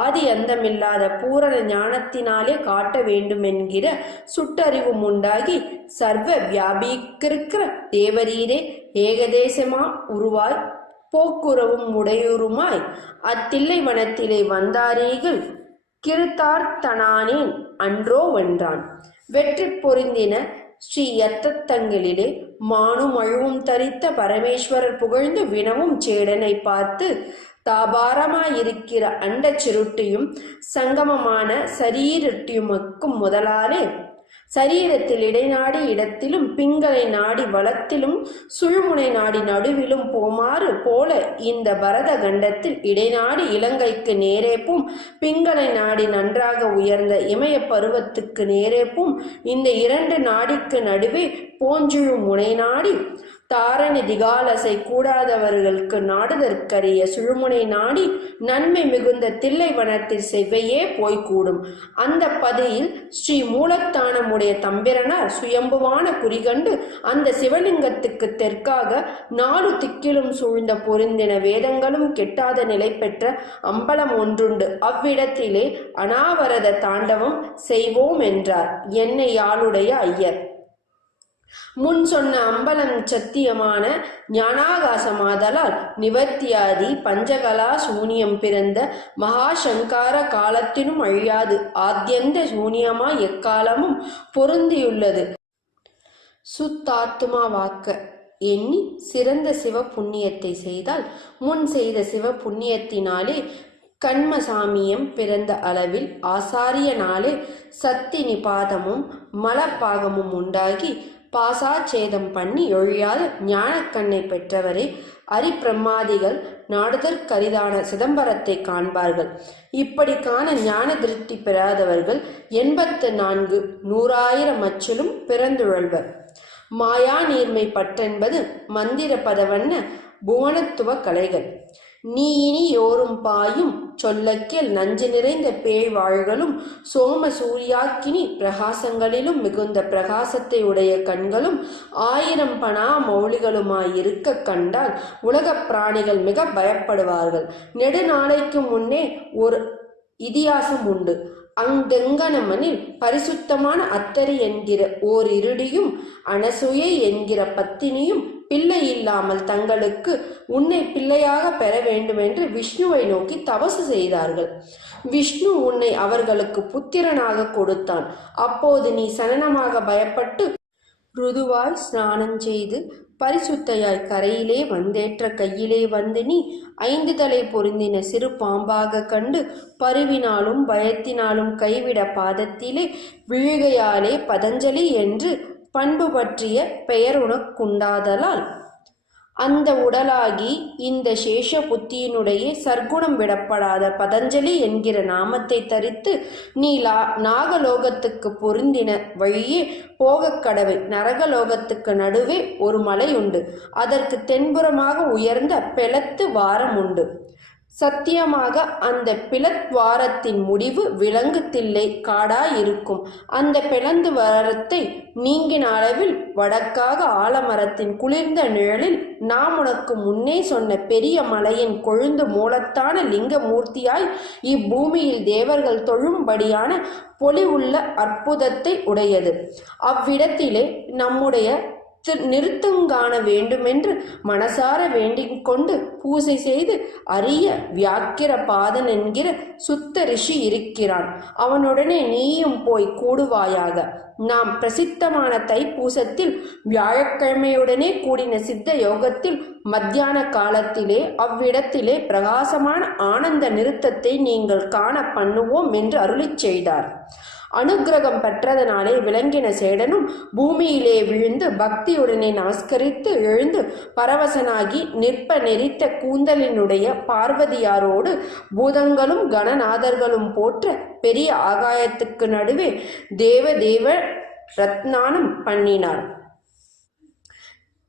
ஆதி அந்தமில்லாத பூரண ஞானத்தினாலே காட்ட வேண்டுமென்கிற சுட்டறிவும் உண்டாகி சர்வ வியாபிக்கிருக்கிற தேவரீரே ஏகதேசமா உருவாய் போக்குறவும் உடையுருமாய் அத்தில்லை வனத்திலே வந்தாரீகள் கிருத்தார்த்தனானேன் அன்றோ வென்றான். வெற்றி பொருந்தின ஸ்ரீ யத்தத்தங்களிலே மானும் அழுவும் தரித்த பரமேஸ்வரர் புகழ்ந்து வினவும் சேடனை பார்த்து தாபாரமாயிருக்கிற அண்ட சிருட்டியும் சங்கமமான சரீரட்டியுமக்கும் முதலாலே சரீரத்தில் இடைநாடி இடத்திலும் பிங்களை நாடி வலத்திலும் சுழுமுனை நாடி நடுவிலும் போமாறு போல இந்த பரத கண்டத்தில் இடைநாடி இலங்கைக்கு நேரேப்பும் பிங்களை நாடி நன்றாக உயர்ந்த இமய பருவத்துக்கு நேரேப்பும் இந்த 2 நாடிக்கு நடுவே போஞ்சுழு முனை நாடி தாரணி திகாலசை கூடாதவர்களுக்கு நாடுதற்கரிய சுழுமுனை நாடி நன்மை மிகுந்த தில்லை வனத்தில் செவ்வையே போய்கூடும். அந்த பதியில் ஸ்ரீ மூலத்தானமுடைய தம்பிரனார் சுயம்புவான குறிகண்டு அந்த சிவலிங்கத்துக்கு தெற்காக 4 திக்கிலும் சூழ்ந்த பொருந்தின வேதங்களும் கெட்டாத நிலை பெற்ற அம்பலம் ஒன்றுண்டு. அவ்விடத்திலே அனாவரத தாண்டவம் செய்வோம் என்றார் என்னை யாளுடைய ஐயர். முன் சொன்ன அம்பலம் சத்தியமான ஞானாகாசமாதலால் நிவர்த்தியாதி பஞ்சகலா சூனியம் பிறந்த மகாசங்கார காலத்தினும் அழியாது ஆத்யந்த சூனியமாய் எக்காலமும் பொருந்தியுள்ளது. சுத்தாத்மாவாக்க எண்ணி சிறந்த சிவ புண்ணியத்தை செய்தால் முன் செய்த சிவ புண்ணியத்தினாலே கண்மசாமியம் பிறந்த அளவில் ஆசாரியனாலே சத்தி நிபாதமும் மலப்பாகமும் உண்டாகி பாசாச்சேதம் பண்ணி ஒழியாத ஞானக்கண்ணை பெற்றவரை அரிபிரம்மாதிகள் நாடுதற்கரிதான சிதம்பரத்தை காண்பார்கள். இப்படி காண ஞான திருஷ்டி பெறாதவர்கள் 84 100,000 மச்சிலும் பிறந்துழல்வர். மாயா நீர்மை பற்றென்பது மந்திர பதவன்ன புவனத்துவ கலைகள். நீ இனி யோரும் பாயும் சொல்லக்கில் நஞ்சு நிறைந்த பேழ்வாழ்களும் சோம சூரியாக்கினி பிரகாசங்களிலும் மிகுந்த பிரகாசத்தை உடைய கண்களும் 1000 பணா மௌலிகளுமாயிருக்க கண்டால் உலகப் பிராணிகள் மிக பயப்படுவார்கள். நெடுநாளைக்கு முன்னே ஒரு இதிகாசம் உண்டு. அங்கெங்கனமனில் பரிசுத்தமான அத்தரி என்கிற ஓர் இருடியும் அனசூயை என்கிற பத்தினியும் பிள்ளை இல்லாமல் தங்களுக்கு உன்னை பிள்ளையாக பெற வேண்டுமென்று விஷ்ணுவை நோக்கி தபசு செய்தார்கள். விஷ்ணு உன்னை அவர்களுக்கு புத்திரனாக கொடுத்தான். அப்போது நீ சனனமாக பயப்பட்டு ருதுவாய் ஸ்நானம் செய்து பரிசுத்தையாய் கரையிலே வந்தேற்ற கையிலே வந்து நீ 5 தலை பொருந்தின சிறு பாம்பாக கண்டு பருவினாலும் பயத்தினாலும் கைவிட பாதத்திலே விழுகையாலே பதஞ்சலி என்று பண்பு பற்றிய பெயர் உனக்குண்டாதலால் அந்த உடலாகி இந்த சேஷ புத்தியினுடைய சர்க்குணம் விடப்படாத பதஞ்சலி என்கிற நாமத்தை தரித்து நீ நாகலோகத்துக்கு பொருந்தின வழியே போகக் கடவை. நரகலோகத்துக்கு நடுவே ஒரு மலை உண்டு. அதற்கு தென்புறமாக உயர்ந்த பெலத்து வாரம் உண்டு. சத்தியமாக அந்த பிளத்வாரத்தின் முடிவு விலங்கு தில்லை காடாயிருக்கும். அந்த பிளந்து வாரத்தை நீங்கின அளவில் வடக்காக ஆலமரத்தின் குளிர்ந்த நிழலில் நாம் உனக்கு முன்னே சொன்ன பெரிய மலையின் கொழுந்து மூலத்தான லிங்க மூர்த்தியாய் இப்பூமியில் தேவர்கள் தொழும்படியான பொலிவுள்ள அற்புதத்தை உடையது. அவ்விடத்திலே நம்முடைய நிறுத்தங்காண வேண்டுமென்று மனசார வேண்டிக் கொண்டு பூசை செய்து அரிய வியாக்கிர பாதன் என்கிற சுத்த ரிஷி இருக்கிறான். அவனுடனே நீயும் போய் கூடுவாயாக. நாம் பிரசித்தமான தைப்பூசத்தில் வியாழக்கிழமையுடனே கூடின சித்த யோகத்தில் மத்தியான காலத்திலே அவ்விடத்திலே பிரகாசமான ஆனந்த நிறுத்தத்தை நீங்கள் காண பண்ணுவோம் என்று அருளிச் செய்தார். அனுக்கிரகம் பெற்றதனாலே விளங்கின சேடனும் பூமியிலே விழுந்து பக்தியுடனே நமஸ்கரித்து எழுந்து பரவசனாகி நிற்ப நெறித்த கூந்தலினுடைய பார்வதியாரோடு பூதங்களும் கணநாதர்களும் போற்ற பெரிய ஆகாயத்துக்கு நடுவே தேவ ரத்னானம் பண்ணினார்.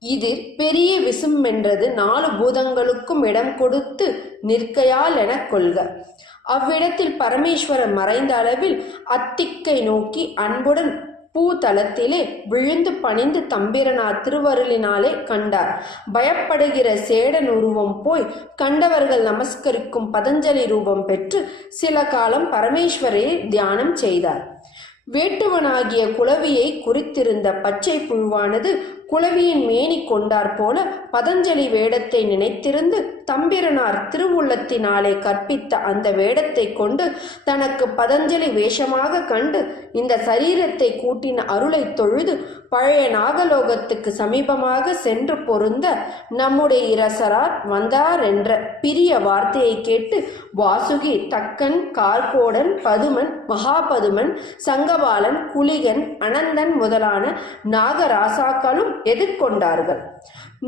இதில் பெரிய விசுமென்றது 4 பூதங்களுக்கும் இடம் கொடுத்து நிற்கையால் என கொள்க. அவ்விடத்தில் பரமேஸ்வரன் மறைந்த அளவில் அத்திக்கை நோக்கி அன்புடன் பூதலத்திலே விழுந்து பணிந்து தம்பிரனார் திருவருளினாலே கண்டார். பயப்படுகிற சேடன் உருவம் போய் கண்டவர்கள் நமஸ்கரிக்கும் பதஞ்சலி ரூபம் பெற்று சில காலம் பரமேஸ்வரை தியானம் செய்தார். வேட்டுவனாகிய குளவியை குறித்திருந்த பச்சை புழுவானது குளவியின் மேனி கொண்டார் போல பதஞ்சலி வேடத்தை நினைத்திருந்து தம்பிரனார் திருவுள்ளத்தினாலே கற்பித்த அந்த வேடத்தை கொண்டு தனக்கு பதஞ்சலி வேஷமாக கண்டு இந்த சரீரத்தை கூட்டின அருளை தொழுது பழைய நாகலோகத்துக்கு சமீபமாக சென்று பொருந்த நம்முடைய இரசரார் வந்தார் என்ற பிரிய வார்த்தையை கேட்டு வாசுகி, தக்கன், கார்கோடன், பதுமன், மகாபதுமன், சங்கபாலன், குளிகன், அனந்தன் முதலான நாகராசாக்களும் எதிர்கொண்டார்கள்.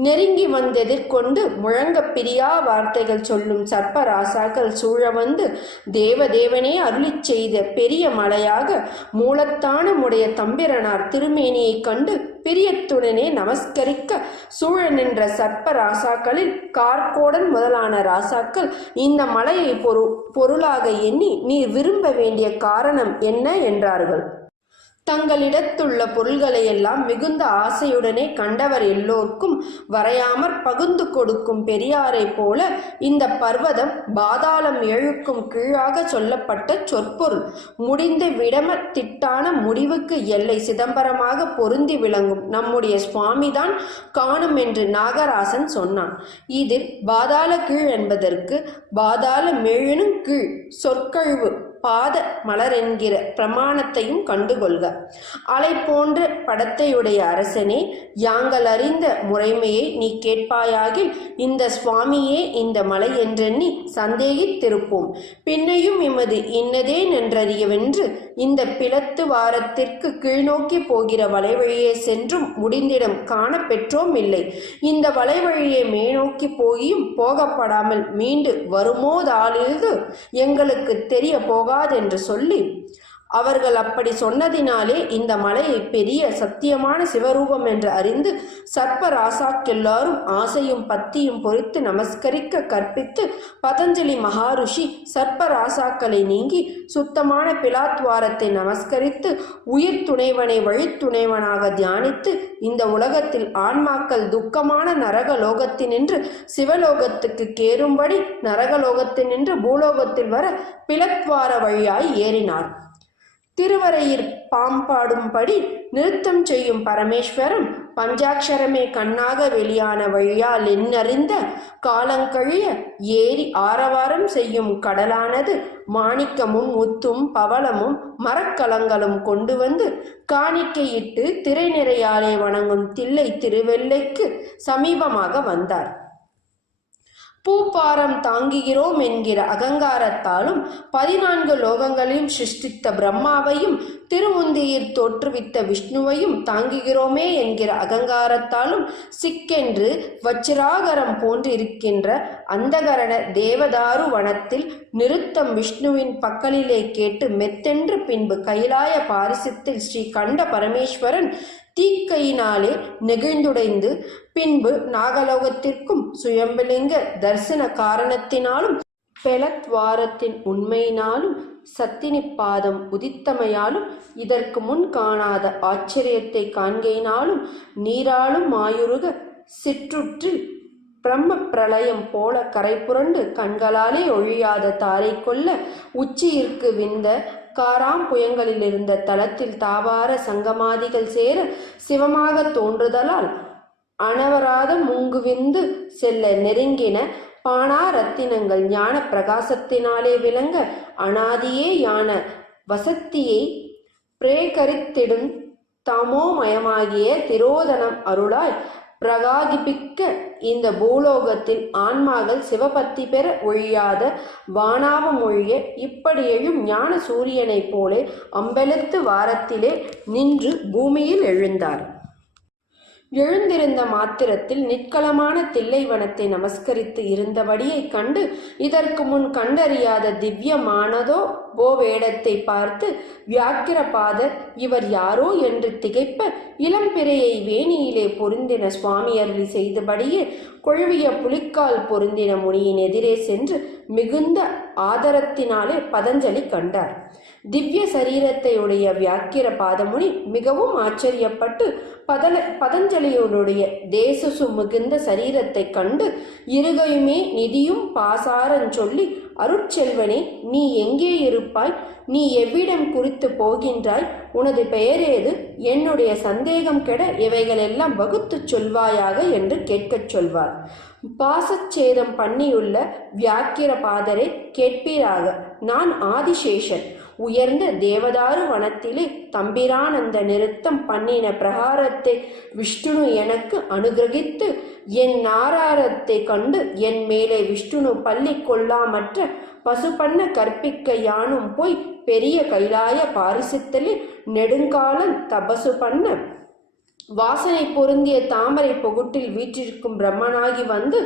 நெருங்கி வந்தெதிர்கொண்டு முழங்க பிரியா வார்த்தைகள் சொல்லும் சர்ப்பராசாக்கள் சூழ வந்து தேவதேவனே அருளிச் செய்த பெரிய மலையாக மூலத்தான உடைய தம்பிரனார் திருமேனியை கண்டு பிரியத்துடனே நமஸ்கரிக்க சூழ நின்ற சர்ப்ப ராசாக்களில் கார்கோடன் முதலான ராசாக்கள் இந்த மலையை பொருளாக எண்ணி நீ விரும்ப வேண்டிய காரணம் என்ன என்றார்கள். தங்களிடத்துள்ள பொருள்களையெல்லாம் மிகுந்த ஆசையுடனே கண்டவர் எல்லோர்க்கும் வரையாமற் பகுந்து கொடுக்கும் பெரியாரைப் போல இந்த பர்வதம் பாதாளம் 7க்கும் கீழாக சொல்லப்பட்ட சொற்பொருள் முடிந்த விடம திட்டான முடிவுக்கு எல்லை சிதம்பரமாக பொருந்தி விளங்கும் நம்முடைய சுவாமிதான் காணும் என்று நாகராசன் சொன்னான். இதில் பாதாள கீழ் என்பதற்கு பாதாள மேழினும் கீழ் சொற்கழிவு பாத மலர் என்கிற பிரமாணத்தையும் கண்டுகொள்க. அலை போன்ற படத்தையுடைய அரசனே, யாங்கள் அறிந்த முறைமையை நீ கேட்பாயாகில் இந்த சுவாமியே இந்த மலை என்றெண்ணி சந்தேகித்திருப்போம். பின்னையும் இமது இன்னதே நன்றறியவென்று இந்த பிளத்து வாரத்திற்கு கீழ்நோக்கி போகிற வலைவழியே சென்றும் முடிந்திடம் காண பெற்றோம் இல்லை. இந்த வலைவழியே மேநோக்கி போகியும் போகப்படாமல் மீண்டு வருமோதாலிது எங்களுக்கு தெரிய போக என்று சொல்லி அவர்கள் அப்படி சொன்னதினாலே இந்த மலையை பெரிய சத்தியமான சிவரூபம் என்று அறிந்து சர்ப்ப ராசாக்கெல்லாரும் ஆசையும் பத்தியும் பொறித்து நமஸ்கரிக்க கற்பித்து பதஞ்சலி மகாருஷி சர்ப்ப ராசாக்களை நீங்கி சுத்தமான பிலாத்வாரத்தை நமஸ்கரித்து உயிர் துணைவனை வழித்துணைவனாக தியானித்து இந்த உலகத்தில் ஆன்மாக்கள் துக்கமான நரகலோகத்தினின்று சிவலோகத்துக்கு கேறும்படி நரகலோகத்தினின்று பூலோகத்தில் வர பிலத்வார வழியாய் ஏறினார். திருவரையில் பாம்பாடும்படி நிறுத்தம் செய்யும் பரமேஸ்வரன் பஞ்சாட்சரமே கண்ணாக வெளியான வழியால் என்னறிந்த காலங்கழிய ஏறி ஆரவாரம் செய்யும் கடலானது மாணிக்கமும் முத்தும் பவளமும் மரக்கலங்களும் கொண்டு வந்து காணிக்கையிட்டு திரை நிறையாலே வணங்கும் தில்லை திருவெல்லைக்கு சமீபமாக வந்தார். பூப்பாரம் தாங்குகிறோம் என்கிற அகங்காரத்தாலும் 14 லோகங்களையும் சிருஷ்டித்த பிரம்மாவையும் திருமுந்தியில் தோற்றுவித்த விஷ்ணுவையும் தாங்குகிறோமே என்கிற அகங்காரத்தாலும் சிக்கென்று வச்சிராகரம் போன்றிருக்கின்ற அந்தகரண தேவதாரு வனத்தில் நிறுத்தம் விஷ்ணுவின் பக்கலிலே கேட்டு மெத்தென்று பின்பு கைலாய பாரிசத்தில் ஸ்ரீ கண்ட பரமேஸ்வரன் தீக்கையினாலே நெகிழ்ந்துடைந்து பின்பு நாகலோகத்திற்கும் சுயம்பலிங்க தரிசன காரணத்தினாலும் பெலத்வாரத்தின் உண்மையினாலும் சத்தினி பாதம் உதித்தமையாலும் இதற்கு முன் காணாத ஆச்சரியத்தை காண்கையினாலும் நீராளும் மாயுருக சிற்றுற்றில் பிரம்ம பிரளயம் போல கரை புரண்டு கண்களாலே ஒழியாத தாரை கொல்ல உச்சியிற்கு விந்த காராம் புயங்களில் இருந்த தலத்தில் தாவார சங்கமாதிகள் சேர சிவமாக தோன்றுதலால் அனவராத முங்குவிந்து செல்ல நெருங்கின பானா ரத்தினங்கள் ஞான பிரகாசத்தினாலே விளங்க அனாதியே யான வசத்தியை பிரேகரித்திடும் தமோமயமாகிய திரோதனம் அருளாய் பிரகாதிப்பிக்க இந்த பூலோகத்தில் ஆன்மாக்கள் சிவபக்தி பெற ஒழியாத வானாவம் ஒழிய இப்படி எழும் ஞான சூரியனைப் போலே அம்பெழுத்து வாரத்திலே நின்று பூமியில் எழுந்தார். எழுந்திருந்த மாத்திரத்தில் நிற்களமான தில்லைவனத்தை நமஸ்கரித்து இருந்தபடியை கண்டு இதற்கு முன் கண்டறியாத திவ்யமானதோ வேடத்தை பார்த்து வியாக்கிரபாதர் இவர் யாரோ என்று திகைப்ப இளம்பிறையை வேணியிலே பொருந்தின சுவாமி அருளி செய்தபடியே கொழுவிய புலிக்கால் பொருந்தின முனியின் எதிரே சென்று மிகுந்த ஆதரத்தினாலே பதஞ்சலி கண்டார். திவ்ய சரீரத்தை உடைய வியாக்கிர பாதமுனி மிகவும் ஆச்சரியப்பட்டு பதஞ்சலியுடைய தேசசு மிகுந்த சரீரத்தை கண்டு இருகையுமே நிதியும் பாசாரன் சொல்லி அருட்செல்வனே, நீ எங்கே இருப்பாய்? நீ எவ்விடம் குறித்து போகின்றாய்? உனது பெயரேது? என்னுடைய சந்தேகம் கெட இவைகளெல்லாம் வகுத்து சொல்வாயாக என்று கேட்கச் சொல்வார். பாசச்சேதம் பண்ணியுள்ள வியாக்கிர பாதரை கேட்பீராக. நான் ஆதிசேஷன். உயர்ந்த தேவதாரு வனத்திலே தம்பிரானந்த நிறுத்தம் பண்ணின பிரகாரத்தை விஷ்ணு எனக்கு அனுகிரகித்து என் நாராரத்தை கண்டு என் மேலே விஷ்ணு பள்ளி கொள்ளாமற்ற பசு பண்ண கற்பிக்க யானும் போய் பெரிய கைலாய பாரிசத்திலே நெடுங்காலம் தபசு பண்ண வாசனை பொருந்திய தாமரை பொகுட்டில் வீற்றிருக்கும் பிரம்மனாகி வந்து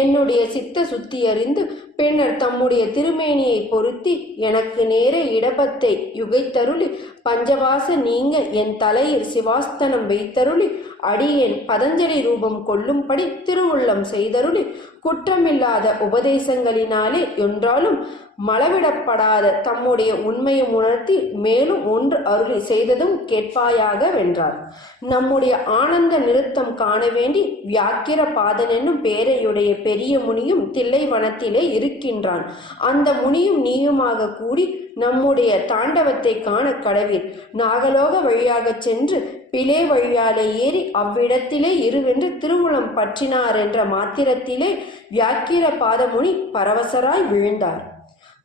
என்னுடைய சித்த சுத்தி அறிந்து பின்னர் தம்முடைய திருமேனியை பொருத்தி எனக்கு நேரே இடபத்தை யுகைத்தருளி பஞ்சவாச நீங்க என் தலையில் சிவாஸ்தனம் வைத்தருளி அடியேன் பதஞ்சலி ரூபம் கொள்ளும்படி திருவுள்ளம் செய்தருளி குற்றமில்லாத உபதேசங்களினாலே என்றாலும் மளவிடப்படாத தம்முடைய உண்மையை உணர்த்தி மேலும் ஒன்று அருளி செய்ததும் கேட்பாயாக வென்றார். நம்முடைய ஆனந்த நிறுத்தம் காண வேண்டி வியாக்கிர பாதன் என்னும் பேரையுடைய பெரிய முனியும் தில்லைவனத்திலே இருக்கின்றான். அந்த முனியும் நீயுமாக கூடி நம்முடைய தாண்டவத்தை காண கடவீர். நாகலோக வழியாக சென்று பிளே வழியாலே ஏறி அவ்விடத்திலே இருவென்று திருவுளம் பற்றினார் என்ற மாத்திரத்திலே வியாக்கிர பாதமுனி பரவசராய் விழுந்தார்.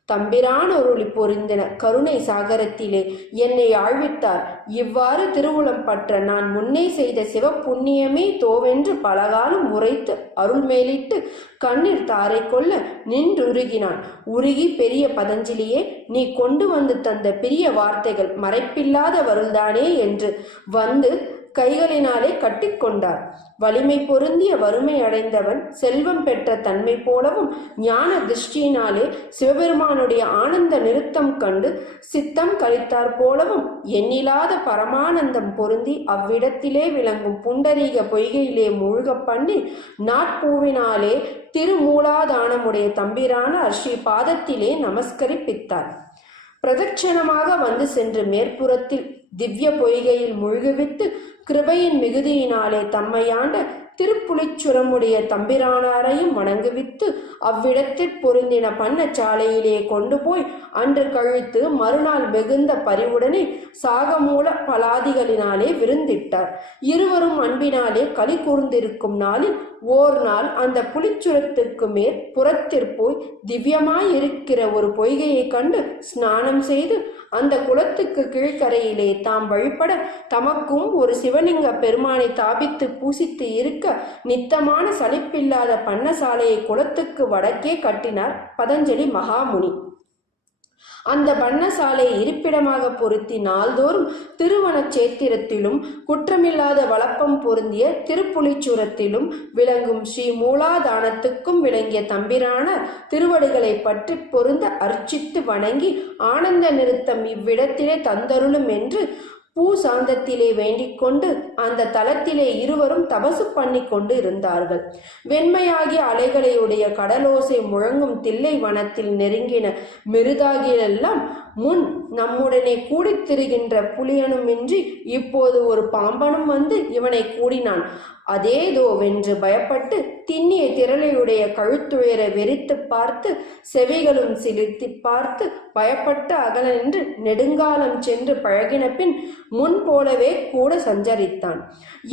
தம்பிரான் ஒருளி பொருந்தின கருணை சாகரத்திலே என்னை ஆழ்வித்தார். இவ்வாறு திருவுளம் பற்ற நான் முன்னே செய்த சிவ புண்ணியமே தோவென்று பலகாலம் உரைத்து அருள் மேலிட்டு கண்ணீர் தாரை கொள்ள நின்றுருகினான். உருகி பெரிய பதஞ்சலியே, நீ கொண்டு வந்து தந்த பிரிய வார்த்தைகள் மறைப்பில்லாத வருள்தானே என்று வந்து கைகளினாலே கட்டிக்கொண்டார். வலிமை பொருந்திய வறுமை அடைந்தவன் செல்வம் பெற்ற தன்மை போலவும் ஞான திருஷ்டியினாலே சிவபெருமானுடைய ஆனந்த நிறுத்தம் கண்டு சித்தம் கழித்தார் போலவும் எண்ணிலாத பரமானந்தம் பொருந்தி அவ்விடத்திலே விளங்கும் புண்டரீக பொய்கையிலே மூழ்க பண்ணி நாட்பூவினாலே திருமூலாதானமுடைய தம்பிரான ஸ்ரீ பாதத்திலே நமஸ்கரிப்பித்தார். பிரதட்சணமாக வந்து சென்று மேற்புறத்தில் திவ்ய பொய்கையில் முழுகுவித்து கிருபையின் மிகுதியினாலே தம்மையாண்ட திருப்புலிச்சுரமுடைய தம்பிரானாரையும் வணங்குவித்து அவ்விடத்தில் பொருந்தின பண்ணச்சாலையிலே கொண்டு போய் அன்று கழித்து மறுநாள் மிகுந்த பரிவுடனே சாகமூல பலாதிகளினாலே விருந்திட்டார். இருவரும் அன்பினாலே களி கூர்ந்திருக்கும் நாளில் ஓர் நாள் அந்த புலிச்சுரத்துக்கு மேற் புறத்திற்போய் திவ்யமாயிருக்கிற ஒரு பொய்கையை கண்டு ஸ்நானம் செய்து அந்த குளத்துக்கு கீழ்கரையிலே தாம் வழிபட தமக்கும் ஒரு சிவலிங்க பெருமானை தாபித்து பூசித்து இருக்க நித்தமான சலிப்பில்லாத பண்ணசாலையை குளத்துக்கு வடக்கே கட்டினார் பதஞ்சலி மகாமுனி. அந்த பண்ணசாலையை இருப்பிடமாக பொருத்தி நாள்தோறும் திருவனச்சேத்திரத்திலும் குற்றமில்லாத வளப்பம் பொருந்திய திருப்புலிச்சுரத்திலும் விளங்கும் ஸ்ரீ மூலாதானத்துக்கும் விளங்கிய தம்பிரான திருவடிகளை பற்றி பொருந்த அர்ச்சித்து வணங்கி ஆனந்த நிறுத்தம் இவ்விடத்திலே தந்தருளும் என்று பூசாந்தத்திலே வேண்டிக் கொண்டு அந்த தலத்திலே இருவரும் தபசு பண்ணி கொண்டு இருந்தார்கள். வெண்மையாகிய அலைகளையுடைய கடலோசை முழங்கும் தில்லை வனத்தில் நெருங்கின மிருதாகிலெல்லாம் முன் நம்முடனே கூடித் திரிகின்ற புலியனுமின்றி இப்போது ஒரு பாம்பனும் வந்து இவனை கூடினான். அதேதோ வென்று பயப்பட்டு திண்ணிய திரளையுடைய கழுத்துயர வெறித்து பார்த்து செவிகளும் சிலிர்த்தி பார்த்து பயப்பட்டு அகல நின்று நெடுங்காலம் சென்று பழகின பின் முன் போலவே கூட சஞ்சரித்தான்.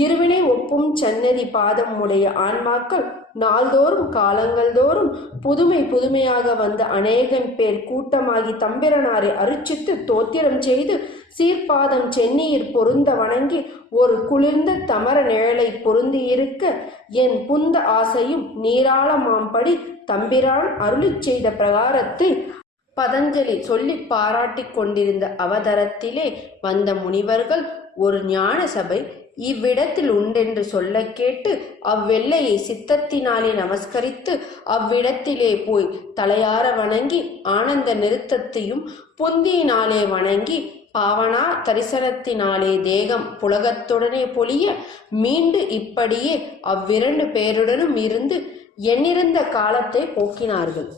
இருவினை ஒப்பும் சன்னதி பாதம் உடைய ஆன்மாக்கள் நாள்தோறும் காலங்கள் தோறும் புதுமையாக வந்து அநேகம் பேர் கூட்டமாகி தம்பிரனாரை அர்ச்சித்து தோத்திரம் செய்து சீர்பாதம் சென்னியிற் பொருந்த வணங்கி ஒரு குளிர்ந்த தமர நிழலை பொருந்தியிருக்க என் புந்த ஆசையும் நீராளமாம்படி தம்பிரான் அருளி செய்த பிரகாரத்தை பதஞ்சலி சொல்லி பாராட்டிக் கொண்டிருந்த அவதரத்திலே வந்த முனிவர்கள் ஒரு ஞான சபை இவ்விடத்தில் உண்டென்று சொல்ல கேட்டு அவ்வெல்லையை சித்தத்தினாலே நமஸ்கரித்து அவ்விடத்திலே போய் தலையார வணங்கி ஆனந்த நிறுத்தத்தையும் புந்தியினாலே வணங்கி பாவனா தரிசனத்தினாலே தேகம் புலகத்துடனே பொலிய மீண்டு இப்படியே அவ்விரண்டு பேருடனும் இருந்து எண்ணிருந்த காலத்தை போக்கினார்கள்.